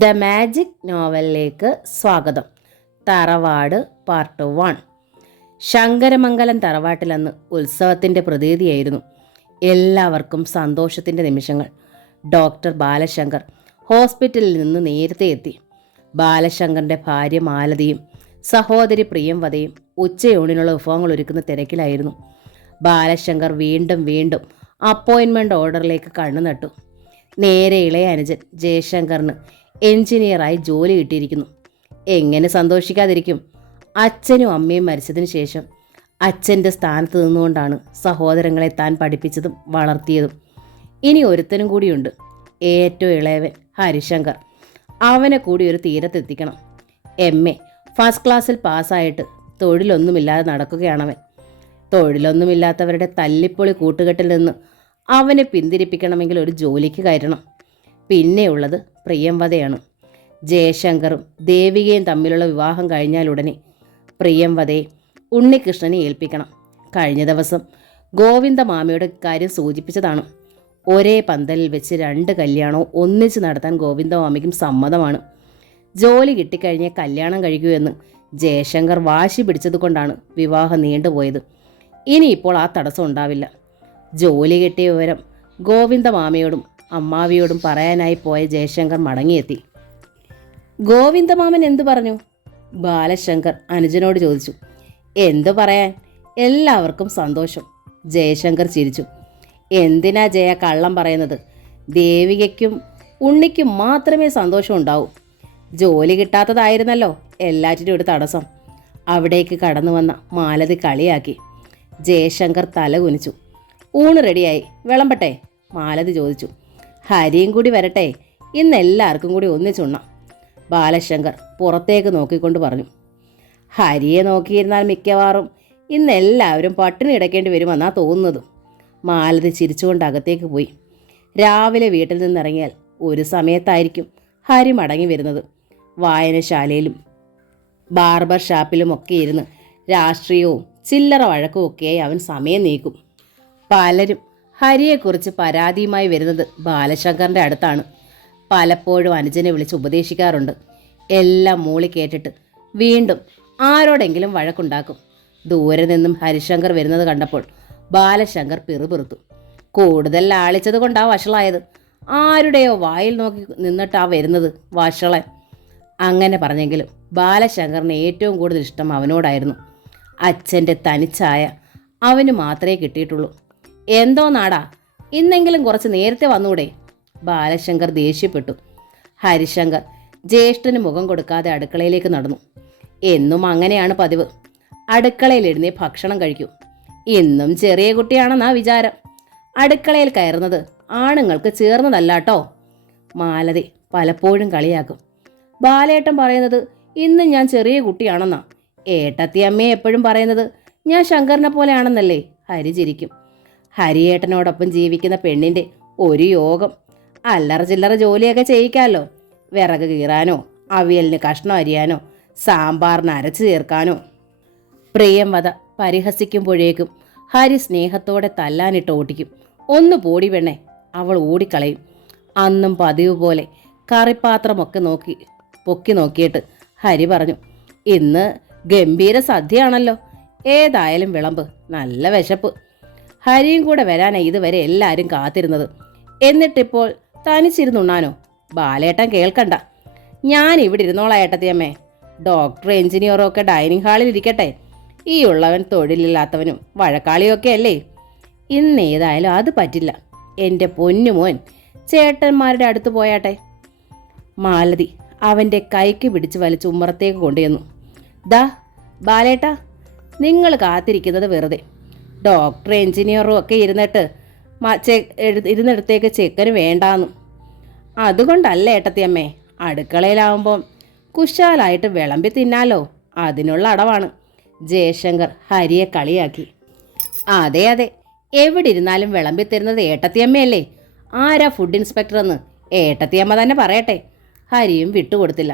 The magic നോവലിലേക്ക് സ്വാഗതം. തറവാട് part 1. Sankaramangalam തറവാട്ടിലന്ന് ഉത്സവത്തിൻ്റെ പ്രതീതിയായിരുന്നു. എല്ലാവർക്കും സന്തോഷത്തിൻ്റെ നിമിഷങ്ങൾ. ഡോക്ടർ ബാലശങ്കർ ഹോസ്പിറ്റലിൽ നിന്ന് നേരത്തെ എത്തി. ബാലശങ്കറിൻ്റെ ഭാര്യ മാലതിയും സഹോദരി പ്രിയംവദയും ഉച്ചയൂണിനുള്ള വിഭവങ്ങൾ ഒരുക്കുന്ന തിരക്കിലായിരുന്നു. ബാലശങ്കർ വീണ്ടും വീണ്ടും അപ്പോയിൻമെൻ്റ് ഓർഡറിലേക്ക് കണ്ണു നട്ടു. നേരെ ഇളയ അനുജൻ ജയശങ്കറിന് എഞ്ചിനീയറായി ജോലി കിട്ടിയിരിക്കുന്നു. എങ്ങനെ സന്തോഷിക്കാതിരിക്കും? അച്ഛനും അമ്മയും മരിച്ചതിന് ശേഷം അച്ഛൻ്റെ സ്ഥാനത്ത് നിന്നുകൊണ്ടാണ് സഹോദരങ്ങളെ താൻ പഠിപ്പിച്ചതും വളർത്തിയതും. ഇനി ഒരുത്തനും കൂടിയുണ്ട്, ഏറ്റവും ഇളയവൻ ഹരിശങ്കർ. അവനെ കൂടി ഒരു തീരത്തെത്തിക്കണം. MA ഫസ്റ്റ് ക്ലാസ്സിൽ പാസ്സായിട്ട് തൊഴിലൊന്നുമില്ലാതെ നടക്കുകയാണവൻ. തൊഴിലൊന്നുമില്ലാത്തവരുടെ തല്ലിപ്പൊളി കൂട്ടുകെട്ടിൽ നിന്ന് അവനെ പിന്തിരിപ്പിക്കണമെങ്കിൽ ഒരു ജോലിക്ക് കയറ്റണം. പിന്നെയുള്ളത് പ്രിയംവദയാണ്. ജയശങ്കറും ദേവികയും തമ്മിലുള്ള വിവാഹം കഴിഞ്ഞാലുടനെ പ്രിയംവദയെ ഉണ്ണികൃഷ്ണനെ ഏൽപ്പിക്കണം. കഴിഞ്ഞ ദിവസം ഗോവിന്ദ മാമയുടെ കാര്യം സൂചിപ്പിച്ചതാണ്. ഒരേ പന്തലിൽ വെച്ച് 2 കല്യാണവും ഒന്നിച്ച് നടത്താൻ ഗോവിന്ദമാമയ്ക്കും സമ്മതമാണ്. ജോലി കിട്ടിക്കഴിഞ്ഞേ കല്യാണം കഴിക്കൂ എന്ന് ജയശങ്കർ വാശി പിടിച്ചതുകൊണ്ടാണ് വിവാഹം നീണ്ടുപോയത്. ഇനിയിപ്പോൾ ആ തടസ്സം ഉണ്ടാവില്ല. ജോലി കിട്ടിയ വിവരം ഗോവിന്ദമാമയോടും അമ്മാവിയോടും പറയാനായി പോയ ജയശങ്കർ മടങ്ങിയെത്തി. ഗോവിന്ദമാമൻ എന്തു പറഞ്ഞു? ബാലശങ്കർ അനുജനോട് ചോദിച്ചു. എന്തു പറയാൻ, എല്ലാവർക്കും സന്തോഷം. ജയശങ്കർ ചിരിച്ചു. എന്തിനാ ജയ കള്ളം പറയുന്നത്? ദേവികയ്ക്കും ഉണ്ണിക്കും മാത്രമേ സന്തോഷം ഉണ്ടാവൂ. ജോലി കിട്ടാത്തതായിരുന്നല്ലോ എല്ലാറ്റിനും ഒരു തടസ്സം. അവിടേക്ക് കടന്നു വന്ന മാലതി കളിയാക്കി. ജയശങ്കർ തല കുനിച്ചു. ഊണ് റെഡിയായി, വിളമ്പട്ടെ? മാലതി ചോദിച്ചു. ഹരിയും കൂടി വരട്ടെ, ഇന്ന് എല്ലാവർക്കും കൂടി ഒന്നിച്ചുണ്ണാം. ബാലശങ്കർ പുറത്തേക്ക് നോക്കിക്കൊണ്ട് പറഞ്ഞു. ഹരിയെ നോക്കിയിരുന്നാൽ മിക്കവാറും ഇന്ന് എല്ലാവരും പട്ടിണി കിടക്കേണ്ടി വരുമെന്നാണ് തോന്നുന്നത്. മാലതി ചിരിച്ചുകൊണ്ട് അകത്തേക്ക് പോയി. രാവിലെ വീട്ടിൽ നിന്നിറങ്ങിയാൽ ഒരു സമയത്തായിരിക്കും ഹരി മടങ്ങി വരുന്നത്. വായനശാലയിലും ബാർബർ ഷാപ്പിലുമൊക്കെ ഇരുന്ന് രാഷ്ട്രീയവും ചില്ലറ വഴക്കുമൊക്കെയായി അവൻ സമയം നീക്കും. പലരും ഹരിയെക്കുറിച്ച് പരാതിയുമായി വരുന്നത് ബാലശങ്കറിൻ്റെ അടുത്താണ്. പലപ്പോഴും അനുജനെ വിളിച്ച് ഉപദേശിക്കാറുണ്ട്. എല്ലാം മൂളി കേട്ടിട്ട് വീണ്ടും ആരോടെങ്കിലും വഴക്കുണ്ടാക്കും. ദൂരെ നിന്നും ഹരിശങ്കർ വരുന്നത് കണ്ടപ്പോൾ ബാലശങ്കർ പിറുപിറുത്തു. കൂടുതൽ ആളിച്ചത് കൊണ്ടാ വഷളായത്. ആരുടെയോ വായിൽ നോക്കി നിന്നിട്ടാ വരുന്നത് വഷളൻ. അങ്ങനെ പറഞ്ഞെങ്കിലും ബാലശങ്കറിന് ഏറ്റവും കൂടുതൽ ഇഷ്ടം അവനോടായിരുന്നു. അച്ഛൻ്റെ തനിച്ചായ അവന് മാത്രമേ കിട്ടിയിട്ടുള്ളൂ. എന്തോ നാടാ, ഇന്നെങ്കിലും കുറച്ച് നേരത്തെ വന്നൂടെ? ബാലശങ്കർ ദേഷ്യപ്പെട്ടു. ഹരിശങ്കർ ജ്യേഷ്ഠന് മുഖം കൊടുക്കാതെ അടുക്കളയിലേക്ക് നടന്നു. എന്നും അങ്ങനെയാണ് പതിവ്. അടുക്കളയിലിരുന്നേ ഭക്ഷണം കഴിക്കൂ. ഇന്നും ചെറിയ കുട്ടിയാണെന്നാ വിചാരം. അടുക്കളയിൽ കയറുന്നത് ആണുങ്ങൾക്ക് ചേർന്നതല്ലാട്ടോ. മാലതി പലപ്പോഴും കളിയാക്കും. ബാലേട്ടൻ പറയുന്നത് ഇന്ന് ഞാൻ ചെറിയ കുട്ടിയാണെന്നാ. ഏട്ടത്തിയമ്മയെ എപ്പോഴും പറയുന്നത് ഞാൻ ശങ്കറിനെ പോലെയാണെന്നല്ലേ. ഹരി ചിരിക്കും. ഹരിയേട്ടനോടൊപ്പം ജീവിക്കുന്ന പെണ്ണിൻ്റെ ഒരു യോഗം. അല്ലറ ചില്ലറ ജോലിയൊക്കെ ചെയ്യിക്കാമല്ലോ. വിറക് കീറാനോ, അവിയലിന് കഷ്ണം അരിയാനോ, സാമ്പാറിന് അരച്ച് ചേർക്കാനോ. പ്രിയംവദ പരിഹസിക്കുമ്പോഴേക്കും ഹരി സ്നേഹത്തോടെ തല്ലാനിട്ട് ഓട്ടിക്കും. ഒന്ന് പോടി പെണ്ണെ, അവൾ ഓടിക്കളയും. അന്നും പതിവ് പോലെ കറിപ്പാത്രമൊക്കെ പൊക്കി നോക്കിയിട്ട് ഹരി പറഞ്ഞു. ഇന്ന് ഗംഭീര സദ്യയാണല്ലോ. ഏതായാലും വിളമ്പ്, നല്ല വിശപ്പ്. ഹരിയും കൂടെ വരാനായി ഇതുവരെ എല്ലാവരും കാത്തിരുന്നത്. എന്നിട്ടിപ്പോൾ തനിച്ചിരുന്നുണ്ണാനോ? ബാലേട്ടൻ കേൾക്കണ്ട. ഞാൻ ഇവിടെ ഇരുന്നോളാം ഏട്ടത്തിയമ്മേ. ഡോക്ടർ എഞ്ചിനീയറും ഒക്കെ ഡൈനിങ് ഹാളിൽ ഇരിക്കട്ടെ. ഈ ഉള്ളവൻ തൊഴിലില്ലാത്തവനും വഴക്കാളിയൊക്കെ അല്ലേ. ഇന്ന് ഏതായാലും അത് പറ്റില്ല. എൻ്റെ പൊന്നുമോൻ ചേട്ടന്മാരുടെ അടുത്ത് പോയാട്ടെ. മാലതി അവൻ്റെ കൈക്ക് പിടിച്ച് വലിച്ച് ഉമ്മറത്തേക്ക് കൊണ്ടുവന്നു. ദാ ബാലേട്ടാ, നിങ്ങൾ കാത്തിരിക്കുന്നത് വെറുതെ. ഡോക്ടർ എഞ്ചിനീയറും ഒക്കെ ഇരുന്നിടത്തേക്ക് ചെക്കന് വേണ്ടാന്നു. അതുകൊണ്ടല്ല ഏട്ടത്തിയമ്മേ, അടുക്കളയിലാവുമ്പം കുശാലായിട്ട് വിളമ്പി തിന്നാലോ, അതിനുള്ള അടവാണ്. ജയശങ്കർ ഹരിയെ കളിയാക്കി. അതെ അതെ, എവിടെ ഇരുന്നാലും വിളമ്പി തരുന്നത് ഏട്ടത്തിയമ്മയല്ലേ. ആരാ ഫുഡ് ഇൻസ്പെക്ടർ എന്ന് ഏട്ടത്തിയമ്മ തന്നെ പറയട്ടെ. ഹരിയും വിട്ടുകൊടുത്തില്ല.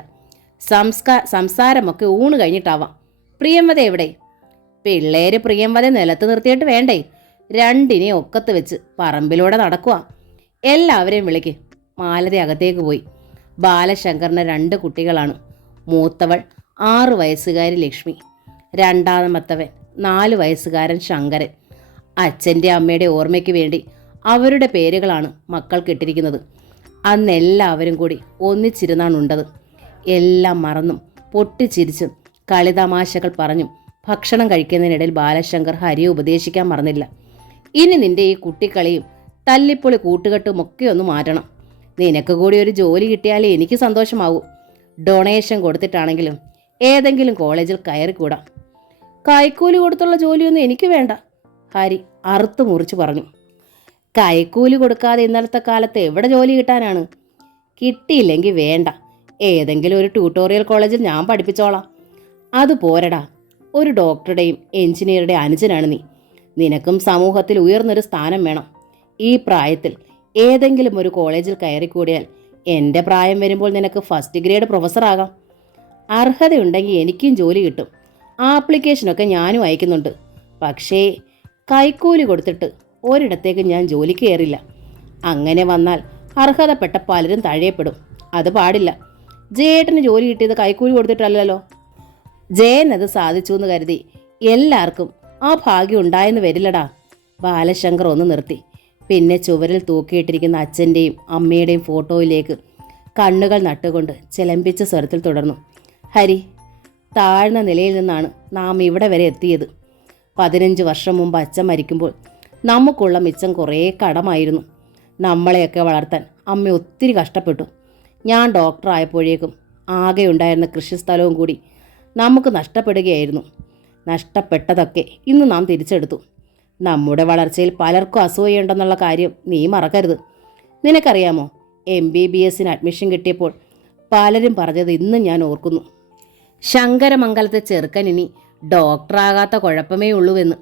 സംസാരമൊക്കെ ഊണ് കഴിഞ്ഞിട്ടാവാം. പ്രിയംവദ എവിടെ? പിള്ളേര് പ്രിയംവദ നിലത്ത് നിർത്തിയിട്ട് വേണ്ടേ? രണ്ടിനെ ഒക്കത്ത് വെച്ച് പറമ്പിലൂടെ നടക്കുക. എല്ലാവരെയും വിളിക്ക്. മാലതി അകത്തേക്ക് പോയി. ബാലശങ്കറിന് 2 കുട്ടികളാണ്. മൂത്തവൾ 6 വയസ്സുകാരി ലക്ഷ്മി, രണ്ടാമത്തവൻ 4 വയസ്സുകാരൻ ശങ്കരൻ. അച്ഛൻ്റെ അമ്മയുടെ ഓർമ്മയ്ക്ക് വേണ്ടി അവരുടെ പേരുകളാണ് മക്കൾക്കിട്ടിരിക്കുന്നത്. അന്ന് എല്ലാവരും കൂടി ഒന്നിച്ചിരുന്നാണുണ്ടത്. എല്ലാം മറന്നും പൊട്ടിച്ചിരിച്ചും കളിതമാശകൾ പറഞ്ഞും ഭക്ഷണം കഴിക്കുന്നതിനിടയിൽ ബാലശങ്കർ ഹരിയെ ഉപദേശിക്കാൻ മറന്നില്ല. ഇനി നിന്റെ ഈ കുട്ടിക്കളിയും തല്ലിപ്പൊളി കൂട്ടുകെട്ടും ഒക്കെ ഒന്ന് മാറ്റണം. നിനക്ക് കൂടി ഒരു ജോലി കിട്ടിയാലേ എനിക്ക് സന്തോഷമാവൂ. ഡൊണേഷൻ കൊടുത്തിട്ടാണെങ്കിലും ഏതെങ്കിലും കോളേജിൽ കയറിക്കൂടാം. കൈക്കൂലി കൊടുത്തുള്ള ജോലിയൊന്നും എനിക്ക് വേണ്ട, ഹരി അറുത്തു മുറിച്ചു പറഞ്ഞു. കൈക്കൂലി കൊടുക്കാതെ ഇന്നലത്തെ കാലത്ത് എവിടെ ജോലി കിട്ടാനാണ്? കിട്ടിയില്ലെങ്കിൽ വേണ്ട, ഏതെങ്കിലും ഒരു ട്യൂട്ടോറിയൽ കോളേജിൽ ഞാൻ പഠിപ്പിച്ചോളാം. അത് പോരടാ, ഒരു ഡോക്ടറുടെയും എഞ്ചിനീയറുടെ അനുജനാണ് നീ. നിനക്കും സമൂഹത്തിൽ ഉയർന്നൊരു സ്ഥാനം വേണം. ഈ പ്രായത്തിൽ ഏതെങ്കിലും ഒരു കോളേജിൽ കയറിക്കൂടിയാൽ എൻ്റെ പ്രായം വരുമ്പോൾ നിനക്ക് ഫസ്റ്റ് ഗ്രേഡ് പ്രൊഫസറാകാം. അർഹതയുണ്ടെങ്കിൽ എനിക്കും ജോലി കിട്ടും. ആപ്ലിക്കേഷനൊക്കെ ഞാനും അയക്കുന്നുണ്ട്. പക്ഷേ കൈക്കൂലി കൊടുത്തിട്ട് ഒരിടത്തേക്ക് ഞാൻ ജോലിക്ക് കയറില്ല. അങ്ങനെ വന്നാൽ അർഹതപ്പെട്ട പലരും തഴയപ്പെടും. അത് പാടില്ല. ജയേട്ടന് ജോലി കിട്ടിയത് കൈക്കൂലി കൊടുത്തിട്ടല്ലല്ലോ. ജയൻ അത് സാധിച്ചു എന്ന് കരുതി എല്ലാവർക്കും ആ ഭാഗ്യം ഉണ്ടായെന്ന് വരില്ലടാ. ബാലശങ്കർ ഒന്ന് നിർത്തി. പിന്നെ ചുവരിൽ തൂക്കിയിട്ടിരിക്കുന്ന അച്ഛൻ്റെയും അമ്മയുടെയും ഫോട്ടോയിലേക്ക് കണ്ണുകൾ നട്ടുകൊണ്ട് ചിലമ്പിച്ച സ്വരത്തിൽ തുടർന്നു. ഹരി, താഴ്ന്ന നിലയിൽ നിന്നാണ് നാം ഇവിടെ വരെ എത്തിയത്. 15 വർഷം മുമ്പ് അച്ഛൻ മരിക്കുമ്പോൾ നമുക്കുള്ള മിച്ചം കുറേ കടമായിരുന്നു. നമ്മളെയൊക്കെ വളർത്താൻ അമ്മ ഒത്തിരി കഷ്ടപ്പെട്ടു. ഞാൻ ഡോക്ടറായപ്പോഴേക്കും ആകെ ഉണ്ടായിരുന്ന കൃഷിസ്ഥലവും കൂടി നമുക്ക് നഷ്ടപ്പെടുകയായിരുന്നു. നഷ്ടപ്പെട്ടതൊക്കെ ഇന്ന് നാം തിരിച്ചെടുത്തു. നമ്മുടെ വളർച്ചയിൽ പലർക്കും അസൂയുണ്ടെന്നുള്ള കാര്യം നീ മറക്കരുത്. നിനക്കറിയാമോ, MBBSന് അഡ്മിഷൻ കിട്ടിയപ്പോൾ പലരും പറഞ്ഞത് ഇന്നും ഞാൻ ഓർക്കുന്നു. ശങ്കരമംഗലത്തെ ചെറുക്കൻ ഇനി ഡോക്ടറാകാത്ത കുഴപ്പമേ ഉള്ളൂവെന്ന്.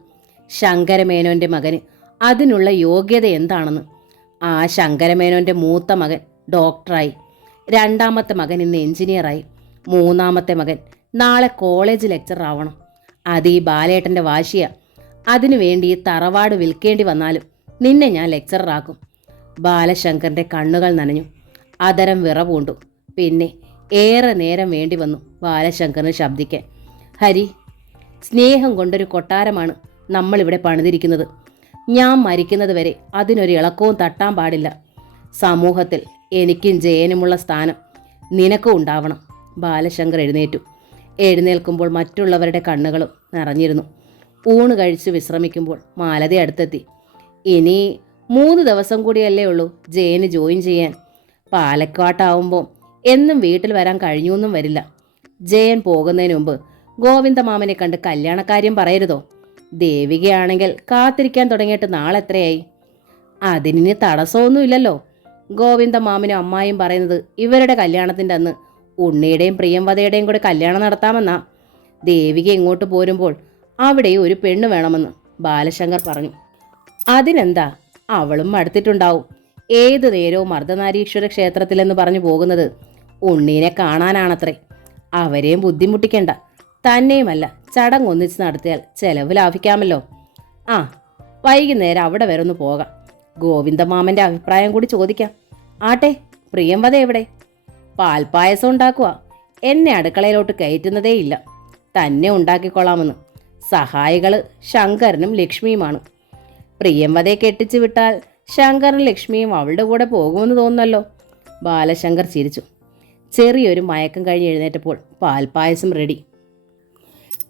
ശങ്കരമേനോൻ്റെ മകന് അതിനുള്ള യോഗ്യത എന്താണെന്ന്. ആ ശങ്കരമേനോൻ്റെ മൂത്ത മകൻ ഡോക്ടറായി, രണ്ടാമത്തെ മകൻ ഇന്ന് എഞ്ചിനീയറായി, മൂന്നാമത്തെ മകൻ നാളെ കോളേജ് ലെക്ചറർ ആവണം. അത് ഈ ബാലേട്ടൻ്റെ വാശിയാ. അതിനുവേണ്ടി ഈ തറവാട് വിൽക്കേണ്ടി വന്നാലും നിന്നെ ഞാൻ ലെക്ചററാക്കും. ബാലശങ്കറിൻ്റെ കണ്ണുകൾ നനഞ്ഞു, അതരം വിറപൂണ്ടു. പിന്നെ ഏറെ നേരം വേണ്ടി വന്നു ബാലശങ്കറിന് ശബ്ദിക്കാൻ. ഹരി, സ്നേഹം കൊണ്ടൊരു കൊട്ടാരമാണ് നമ്മളിവിടെ പണിതിരിക്കുന്നത്. ഞാൻ മരിക്കുന്നത് വരെ അതിനൊരു ഇളക്കവും തട്ടാൻ പാടില്ല. സമൂഹത്തിൽ എനിക്കും ജയനുമുള്ള സ്ഥാനം നിനക്കും ഉണ്ടാവണം. ബാലശങ്കർ എഴുന്നേറ്റു. എഴുന്നേൽക്കുമ്പോൾ മറ്റുള്ളവരുടെ കണ്ണുകളും നിറഞ്ഞിരുന്നു. ഊണ് കഴിച്ച് വിശ്രമിക്കുമ്പോൾ മാലതി അടുത്തെത്തി. ഇനി 3 ദിവസം കൂടിയല്ലേ ഉള്ളൂ ജയന് ജോയിൻ ചെയ്യാൻ. പാലക്കാട്ടാവുമ്പോൾ എന്നും വീട്ടിൽ വരാൻ കഴിഞ്ഞൊന്നും വരില്ല. ജയൻ പോകുന്നതിന് മുമ്പ് ഗോവിന്ദമാമനെ കണ്ട് കല്യാണക്കാര്യം പറയരുതോ? ദേവികയാണെങ്കിൽ കാത്തിരിക്കാൻ തുടങ്ങിയിട്ട് നാളെ എത്രയായി? അതിന് തടസ്സമൊന്നുമില്ലല്ലോ. ഗോവിന്ദമാമനും അമ്മായും പറയുന്നത് ഇവരുടെ കല്യാണത്തിൻ്റെ അന്ന് ഉണ്ണിയുടെയും പ്രിയംവദയുടെയും കൂടെ കല്യാണം നടത്താമെന്നാ. ദേവിക ഇങ്ങോട്ട് പോരുമ്പോൾ അവിടെ ഒരു പെണ്ണ് വേണമെന്ന് ബാലശങ്കർ പറഞ്ഞു. അതിനെന്താ, അവളും മടുത്തിട്ടുണ്ടാവും. ഏതു നേരവും അർദ്ധനാരീശ്വര ക്ഷേത്രത്തിലെന്ന് പറഞ്ഞു പോകുന്നത് ഉണ്ണീനെ കാണാനാണത്രേ. അവരെയും ബുദ്ധിമുട്ടിക്കണ്ട. തന്നെയുമല്ല, ചടങ്ങൊന്നിച്ച് നടത്തിയാൽ ചെലവ് ലാഭിക്കാമല്ലോ. ആ, വൈകുന്നേരം അവിടെ വരെ ഒന്ന് പോകാം. ഗോവിന്ദമാമൻ്റെ അഭിപ്രായം കൂടി ചോദിക്കാം. ആട്ടെ, പ്രിയംവദ എവിടെ? പാൽപ്പായസം ഉണ്ടാക്കുക. എന്നെ അടുക്കളയിലോട്ട് കയറ്റുന്നതേയില്ല. തന്നെ ഉണ്ടാക്കിക്കൊള്ളാമെന്ന്. സഹായികൾ ശങ്കരനും ലക്ഷ്മിയുമാണ്. പ്രിയംവദയെ കെട്ടിച്ചു വിട്ടാൽ ശങ്കരനും ലക്ഷ്മിയും അവളുടെ കൂടെ പോകുമെന്ന് തോന്നുന്നല്ലോ. ബാലശങ്കർ ചിരിച്ചു. ചെറിയൊരു മയക്കം കഴിഞ്ഞ് എഴുന്നേറ്റപ്പോൾ പാൽപ്പായസം റെഡി.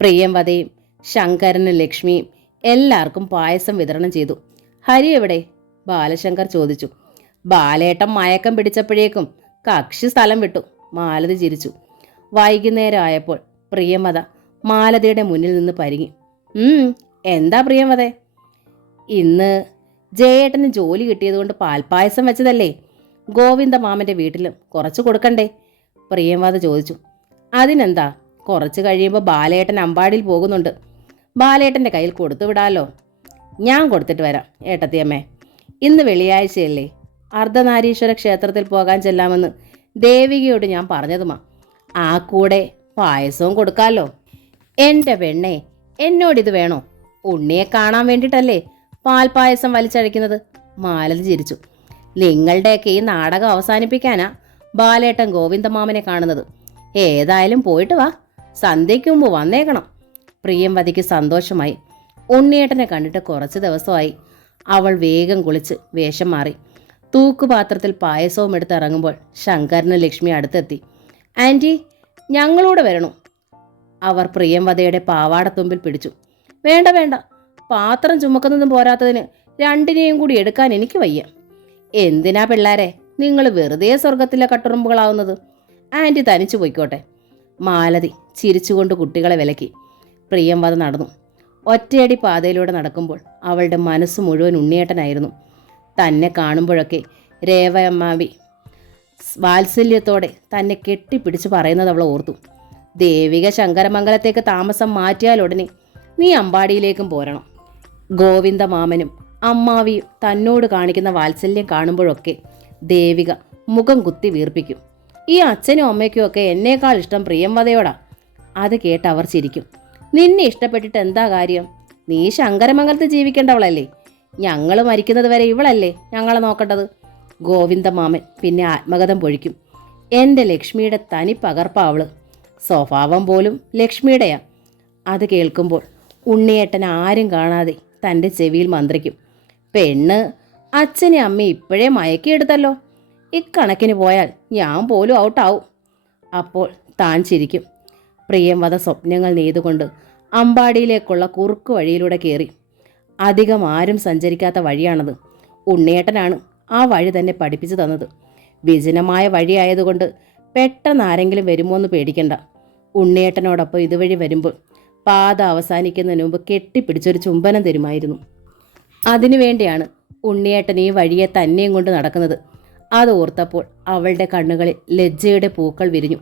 പ്രിയംവദയും ശങ്കരനും ലക്ഷ്മിയും എല്ലാവർക്കും പായസം വിതരണം ചെയ്തു. ഹരി എവിടെ? ബാലശങ്കർ ചോദിച്ചു. ബാലേട്ടൻ മയക്കം പിടിച്ചപ്പോഴേക്കും കക്ഷി സ്ഥലം വിട്ടു. മാലതി ചിരിച്ചു. വൈകുന്നേരം ആയപ്പോൾ പ്രിയംവദ മാലതിയുടെ മുന്നിൽ നിന്ന് പരിങ്ങി. എന്താ പ്രിയംവദേ? ഇന്ന് ജയേട്ടന് ജോലി കിട്ടിയതുകൊണ്ട് പാൽപ്പായസം വെച്ചതല്ലേ. ഗോവിന്ദമാമൻ്റെ വീട്ടിലും കുറച്ച് കൊടുക്കണ്ടേ? പ്രിയംവദ ചോദിച്ചു. അതിനെന്താ, കുറച്ച് കഴിയുമ്പോൾ ബാലേട്ടൻ അമ്പാടിയിൽ പോകുന്നുണ്ട്. ബാലേട്ടൻ്റെ കയ്യിൽ കൊടുത്തു വിടാമല്ലോ. ഞാൻ കൊടുത്തിട്ട് വരാം ഏട്ടത്തിയമ്മേ. ഇന്ന് വെള്ളിയാഴ്ചയല്ലേ, അർദ്ധനാരീശ്വര ക്ഷേത്രത്തിൽ പോകാൻ ചെല്ലാമെന്ന് ദേവികയോട് ഞാൻ പറഞ്ഞതുമാ. ആ കൂടെ പായസവും കൊടുക്കാമല്ലോ. എൻ്റെ പെണ്ണേ, എന്നോടിത് വേണോ? ഉണ്ണിയെ കാണാൻ വേണ്ടിയിട്ടല്ലേ പാൽപ്പായസം വലിച്ചഴിക്കുന്നത്? മാലതി ചിരിച്ചു. നിങ്ങളുടെയൊക്കെ ഈ നാടകം അവസാനിപ്പിക്കാനാ ബാലേട്ടൻ ഗോവിന്ദമാമനെ കാണുന്നത്. ഏതായാലും പോയിട്ട് വാ, സന്ധ്യയ്ക്ക് മുമ്പ് വന്നേക്കണം. പ്രിയംവദയ്ക്ക് സന്തോഷമായി. ഉണ്ണിയേട്ടനെ കണ്ടിട്ട് കുറച്ച് ദിവസമായി. അവൾ വേഗം കുളിച്ച് വേഷം മാറി തൂക്കുപാത്രത്തിൽ പായസവും എടുത്ത് ഇറങ്ങുമ്പോൾ ശങ്കരനും ലക്ഷ്മി അടുത്തെത്തി. ആൻറ്റി, ഞങ്ങളൂടെ വരണു. അവർ പ്രിയംവദയുടെ പാവാടത്തുമ്പിൽ പിടിച്ചു. വേണ്ട വേണ്ട, പാത്രം ചുമക്കുന്നതും പോരാത്തതിന് രണ്ടിനെയും കൂടി എടുക്കാൻ എനിക്ക് വയ്യ. എന്തിനാ പിള്ളാരെ നിങ്ങൾ വെറുതെ സ്വർഗത്തിലെ കട്ടുറുമ്പുകളാവുന്നത്? ആൻറ്റി തനിച്ചു പോയിക്കോട്ടെ. മാലതി ചിരിച്ചുകൊണ്ട് കുട്ടികളെ വിലക്കി. പ്രിയംവദ നടന്നു. ഒറ്റയടി പാതയിലൂടെ നടക്കുമ്പോൾ അവളുടെ മനസ്സ് മുഴുവൻ ഉണ്ണിയേട്ടനായിരുന്നു. തന്നെ കാണുമ്പോഴൊക്കെ രേവയമ്മാവി വാത്സല്യത്തോടെ തന്നെ കെട്ടിപ്പിടിച്ച് പറയുന്നത് അവൾ ഓർത്തു. ദേവിക ശങ്കരമംഗലത്തേക്ക് താമസം മാറ്റിയാലുടനെ നീ അമ്പാടിയിലേക്കും പോരണം. ഗോവിന്ദമാമനും അമ്മാവിയും തന്നോട് കാണിക്കുന്ന വാത്സല്യം കാണുമ്പോഴൊക്കെ ദേവിക മുഖം കുത്തി വീർപ്പിക്കും. ഈ അച്ഛനും അമ്മയ്ക്കും ഒക്കെ എന്നേക്കാൾ ഇഷ്ടം പ്രിയംവദയോടാ. അത് കേട്ട് അവർ ചിരിക്കും. നിന്നെ ഇഷ്ടപ്പെട്ടിട്ട് എന്താ കാര്യം? നീ ശങ്കരമംഗലത്ത് ജീവിക്കേണ്ടവളല്ലേ. ഞങ്ങൾ മരിക്കുന്നത് വരെ ഇവളല്ലേ ഞങ്ങളെ നോക്കേണ്ടത്. ഗോവിന്ദമാമൻ പിന്നെ ആത്മകഥം പൊഴിക്കും. എൻ്റെ ലക്ഷ്മിയുടെ തനി പകർപ്പാ അവള്. സ്വഭാവം പോലും ലക്ഷ്മിയുടെയാ. അത് കേൾക്കുമ്പോൾ ഉണ്ണിയേട്ടൻ ആരും കാണാതെ തൻ്റെ ചെവിയിൽ മന്ത്രിക്കും. പെണ്ണ് അച്ഛനെ അമ്മയെ ഇപ്പോഴേ മയക്കിയെടുത്തല്ലോ. ഇക്കണക്കിന് പോയാൽ ഞാൻ പോലും ഔട്ടാവും. അപ്പോൾ താൻ ചിരിക്കും. പ്രിയംവദ സ്വപ്നങ്ങൾ നെയ്തുകൊണ്ട് അമ്പാടിയിലേക്കുള്ള കുറുക്കു വഴിയിലൂടെ കയറി. അധികം ആരും സഞ്ചരിക്കാത്ത വഴിയാണത്. ഉണ്ണിയേട്ടനാണ് ആ വഴി തന്നെ പഠിപ്പിച്ചു തന്നത്. വിജനമായ വഴിയായതുകൊണ്ട് പെട്ടെന്ന് ആരെങ്കിലും വരുമോ എന്ന് പേടിക്കണ്ട. ഉണ്ണിയേട്ടനോടൊപ്പം ഇതുവഴി വരുമ്പോൾ പാത അവസാനിക്കുന്നതിന് മുമ്പ് കെട്ടിപ്പിടിച്ചൊരു ചുംബനം തരുമായിരുന്നു. അതിനുവേണ്ടിയാണ് ഉണ്ണിയേട്ടൻ ഈ വഴിയെ തന്നെയും കൊണ്ട് നടക്കുന്നത്. അത് ഓർത്തപ്പോൾ അവളുടെ കണ്ണുകളിൽ ലജ്ജയുടെ പൂക്കൾ വിരിഞ്ഞു.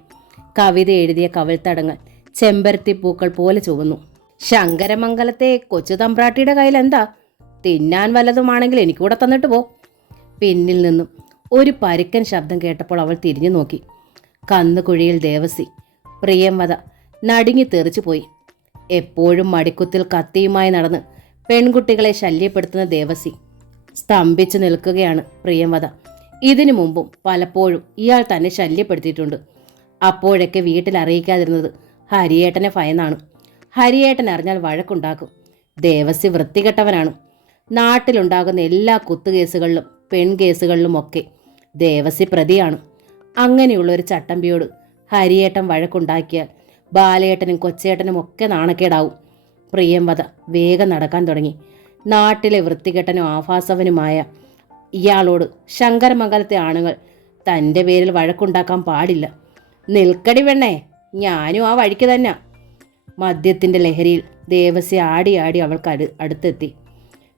കവിത എഴുതിയ കവിൾത്തടങ്ങൾ ചെമ്പരത്തി പൂക്കൾ പോലെ ചുവന്നു. ശങ്കരമംഗലത്തെ കൊച്ചു തമ്പ്രാട്ടിയുടെ കയ്യിൽ എന്താ? തിന്നാൻ വല്ലതുമാണെങ്കിൽ എനിക്കൂടെ തന്നിട്ട് പോ. പിന്നിൽ നിന്നും ഒരു പരുക്കൻ ശബ്ദം കേട്ടപ്പോൾ അവൾ തിരിഞ്ഞു നോക്കി. കന്നുകുഴിയിൽ ദേവസി. പ്രിയംവദ നടുങ്ങി തെറിച്ചു പോയി. എപ്പോഴും മടിക്കുത്തിൽ കത്തിയുമായി നടന്ന് പെൺകുട്ടികളെ ശല്യപ്പെടുത്തുന്ന ദേവസി സ്തംഭിച്ചു നിൽക്കുകയാണ് പ്രിയംവദ. ഇതിനു മുമ്പും പലപ്പോഴും ഇയാൾ തന്നെ ശല്യപ്പെടുത്തിയിട്ടുണ്ട്. അപ്പോഴൊക്കെ വീട്ടിൽ അറിയിക്കാതിരുന്നത് ഹരിയേട്ടനെ ഭയന്നാണ്. ഹരിയേട്ടൻ അറിഞ്ഞാൽ വഴക്കുണ്ടാക്കും. ദേവസി വൃത്തികെട്ടവനാണ്. നാട്ടിലുണ്ടാകുന്ന എല്ലാ കുത്തുകേസുകളിലും പെൺകേസുകളിലുമൊക്കെ ദേവസി പ്രതിയാണ്. അങ്ങനെയുള്ളൊരു ചട്ടമ്പിയോട് ഹരിയേട്ടൻ വഴക്കുണ്ടാക്കിയാൽ ബാലേട്ടനും കൊച്ചേട്ടനും ഒക്കെ നാണക്കേടാവും. പ്രിയംവദ വേഗം നടക്കാൻ തുടങ്ങി. നാട്ടിലെ വൃത്തികെട്ടനും ആഭാസവനുമായ ഇയാളോട് ശങ്കരമംഗലത്തെ ആണുങ്ങൾ തൻ്റെ പേരിൽ വഴക്കുണ്ടാക്കാൻ പാടില്ല. നിൽക്കടി പെണ്ണേ, ഞാനും ആ വഴിക്ക് തന്നെ. മദ്യത്തിൻ്റെ ലഹരിയിൽ ദേവസി ആടി ആടി അവൾക്ക് അടുത്തെത്തി.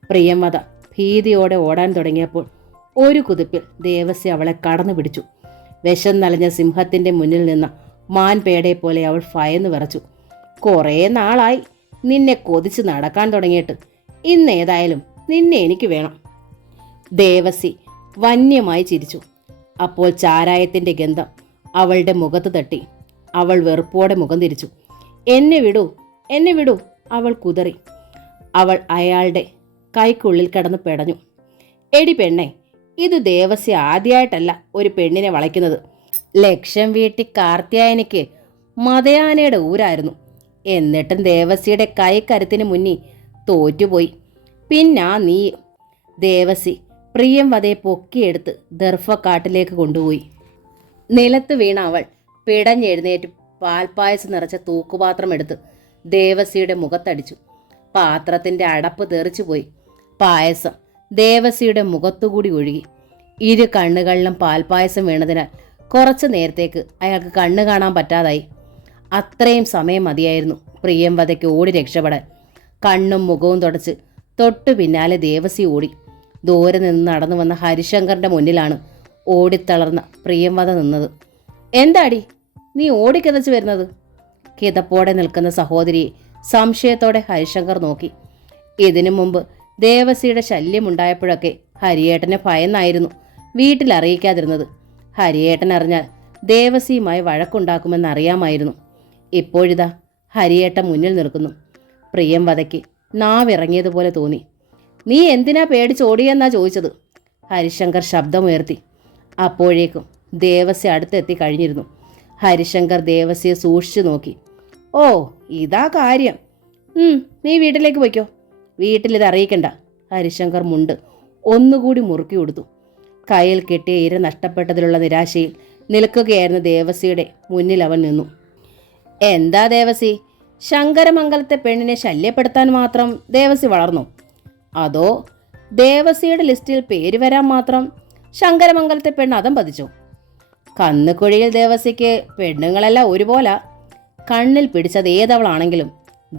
പ്രിയംവദ ഭീതിയോടെ ഓടാൻ തുടങ്ങിയപ്പോൾ ഒരു കുതിപ്പിൽ ദേവസി അവളെ കടന്നു പിടിച്ചു. വിഷം നലഞ്ഞ സിംഹത്തിൻ്റെ മുന്നിൽ നിന്ന മാൻപേടയെ പോലെ അവൾ ഭയന്ന് വിറച്ചു. കുറേ നാളായി നിന്നെ കൊതിച്ച് നടക്കാൻ തുടങ്ങിയിട്ട്. ഇന്നേതായാലും നിന്നെ എനിക്ക് വേണം. ദേവസി വന്യമായി ചിരിച്ചു. അപ്പോൾ ചാരായത്തിൻ്റെ ഗന്ധം അവളുടെ മുഖത്ത് തട്ടി. അവൾ വെറുപ്പോടെ മുഖം തിരിച്ചു. എന്നെ വിടൂ, എന്നെ വിടൂ, അവൾ കുതറി. അവൾ അയാളുടെ കൈക്കുള്ളിൽ കിടന്ന് പെടഞ്ഞു. എടി പെണ്ണെ, ഇത് ദേവസി ആദ്യമായിട്ടല്ല ഒരു പെണ്ണിനെ വളയ്ക്കുന്നത്. ലക്ഷം വീട്ടി കാർത്തിയായനിക്ക് മതയാനയുടെ ഊരായിരുന്നു. എന്നിട്ടും ദേവസിയുടെ കൈക്കരുത്തിന് മുന്നിൽ തോറ്റുപോയി. പിന്നാ നീ. ദേവസി പ്രിയംവദയെ പൊക്കിയെടുത്ത് ദർഭക്കാട്ടിലേക്ക് കൊണ്ടുപോയി. നിലത്ത് വീണ അവൾ പിടഞ്ഞെഴുന്നേറ്റ് പാൽപ്പായസം നിറച്ച തൂക്കുപാത്രം എടുത്ത് ദേവസിയുടെ മുഖത്തടിച്ചു. പാത്രത്തിൻ്റെ അടപ്പ് തെറിച്ചുപോയി. പായസം ദേവസിയുടെ മുഖത്തുകൂടി ഒഴുകി. ഇരു കണ്ണുകളിലും പാൽപ്പായസം വീണതിനാൽ കുറച്ചു നേരത്തേക്ക് അയാൾക്ക് കണ്ണു കാണാൻ പറ്റാതായി. അത്രയും സമയം മതിയായിരുന്നു പ്രിയംവദയ്ക്ക് ഓടി രക്ഷപ്പെടാൻ. കണ്ണും മുഖവും തുടച്ച് തൊട്ടു പിന്നാലെ ദേവസി ഓടി. ദൂരെ നിന്ന് നടന്നു വന്ന ഹരിശങ്കറിൻ്റെ മുന്നിലാണ് ഓടിത്തളർന്ന പ്രിയംവദ നിന്നത്. എന്താടി നീ ഓടിക്കിതച്ച് വരുന്നത്? കിതപ്പോടെ നിൽക്കുന്ന സഹോദരിയെ സംശയത്തോടെ ഹരിശങ്കർ നോക്കി. ഇതിനു മുമ്പ് ദേവസിയുടെ ശല്യമുണ്ടായപ്പോഴൊക്കെ ഹരിയേട്ടനെ ഭയന്നായിരുന്നു വീട്ടിൽ അറിയിക്കാതിരുന്നത്. ഹരിയേട്ടൻ അറിഞ്ഞാൽ ദേവസിയുമായി വഴക്കുണ്ടാക്കുമെന്നറിയാമായിരുന്നു. ഇപ്പോഴിതാ ഹരിയേട്ടൻ മുന്നിൽ നിൽക്കുന്നു. പ്രിയംവദയ്ക്ക് നാവിറങ്ങിയതുപോലെ തോന്നി. നീ എന്തിനാ പേടിച്ചോടിയെന്നാ ചോദിച്ചത്? ഹരിശങ്കർ ശബ്ദമുയർത്തി. അപ്പോഴേക്കും ദേവസ്യ അടുത്തെത്തി കഴിഞ്ഞിരുന്നു. ഹരിശങ്കർ ദേവസ്യയെ സൂക്ഷിച്ചു നോക്കി. ഓ, ഇതാ കാര്യം. നീ വീട്ടിലേക്ക് പോയിക്കോ. വീട്ടിലിത് അറിയിക്കണ്ട. ഹരിശങ്കർ മുണ്ട് ഒന്നുകൂടി മുറുക്കി കൊടുത്തു. കയ്യിൽ കെട്ടിയ ഇര നഷ്ടപ്പെട്ടതിലുള്ള നിരാശയിൽ നിൽക്കുകയായിരുന്ന ദേവസിയുടെ മുന്നിൽ അവൻ നിന്നു. എന്താ ദേവസി, ശങ്കരമംഗലത്തെ പെണ്ണിനെ ശല്യപ്പെടുത്താൻ മാത്രം ദേവസി വളർന്നു? അതോ ദേവസിയുടെ ലിസ്റ്റിൽ പേര് വരാൻ മാത്രം ശങ്കരമംഗലത്തെ പെണ്ണ് അതം പതിച്ചോ? കന്നുകുഴിയിൽ ദേവസിക്ക് പെണ്ണുങ്ങളെല്ലാം ഒരുപോലെ. കണ്ണിൽ പിടിച്ചത് ഏതവളാണെങ്കിലും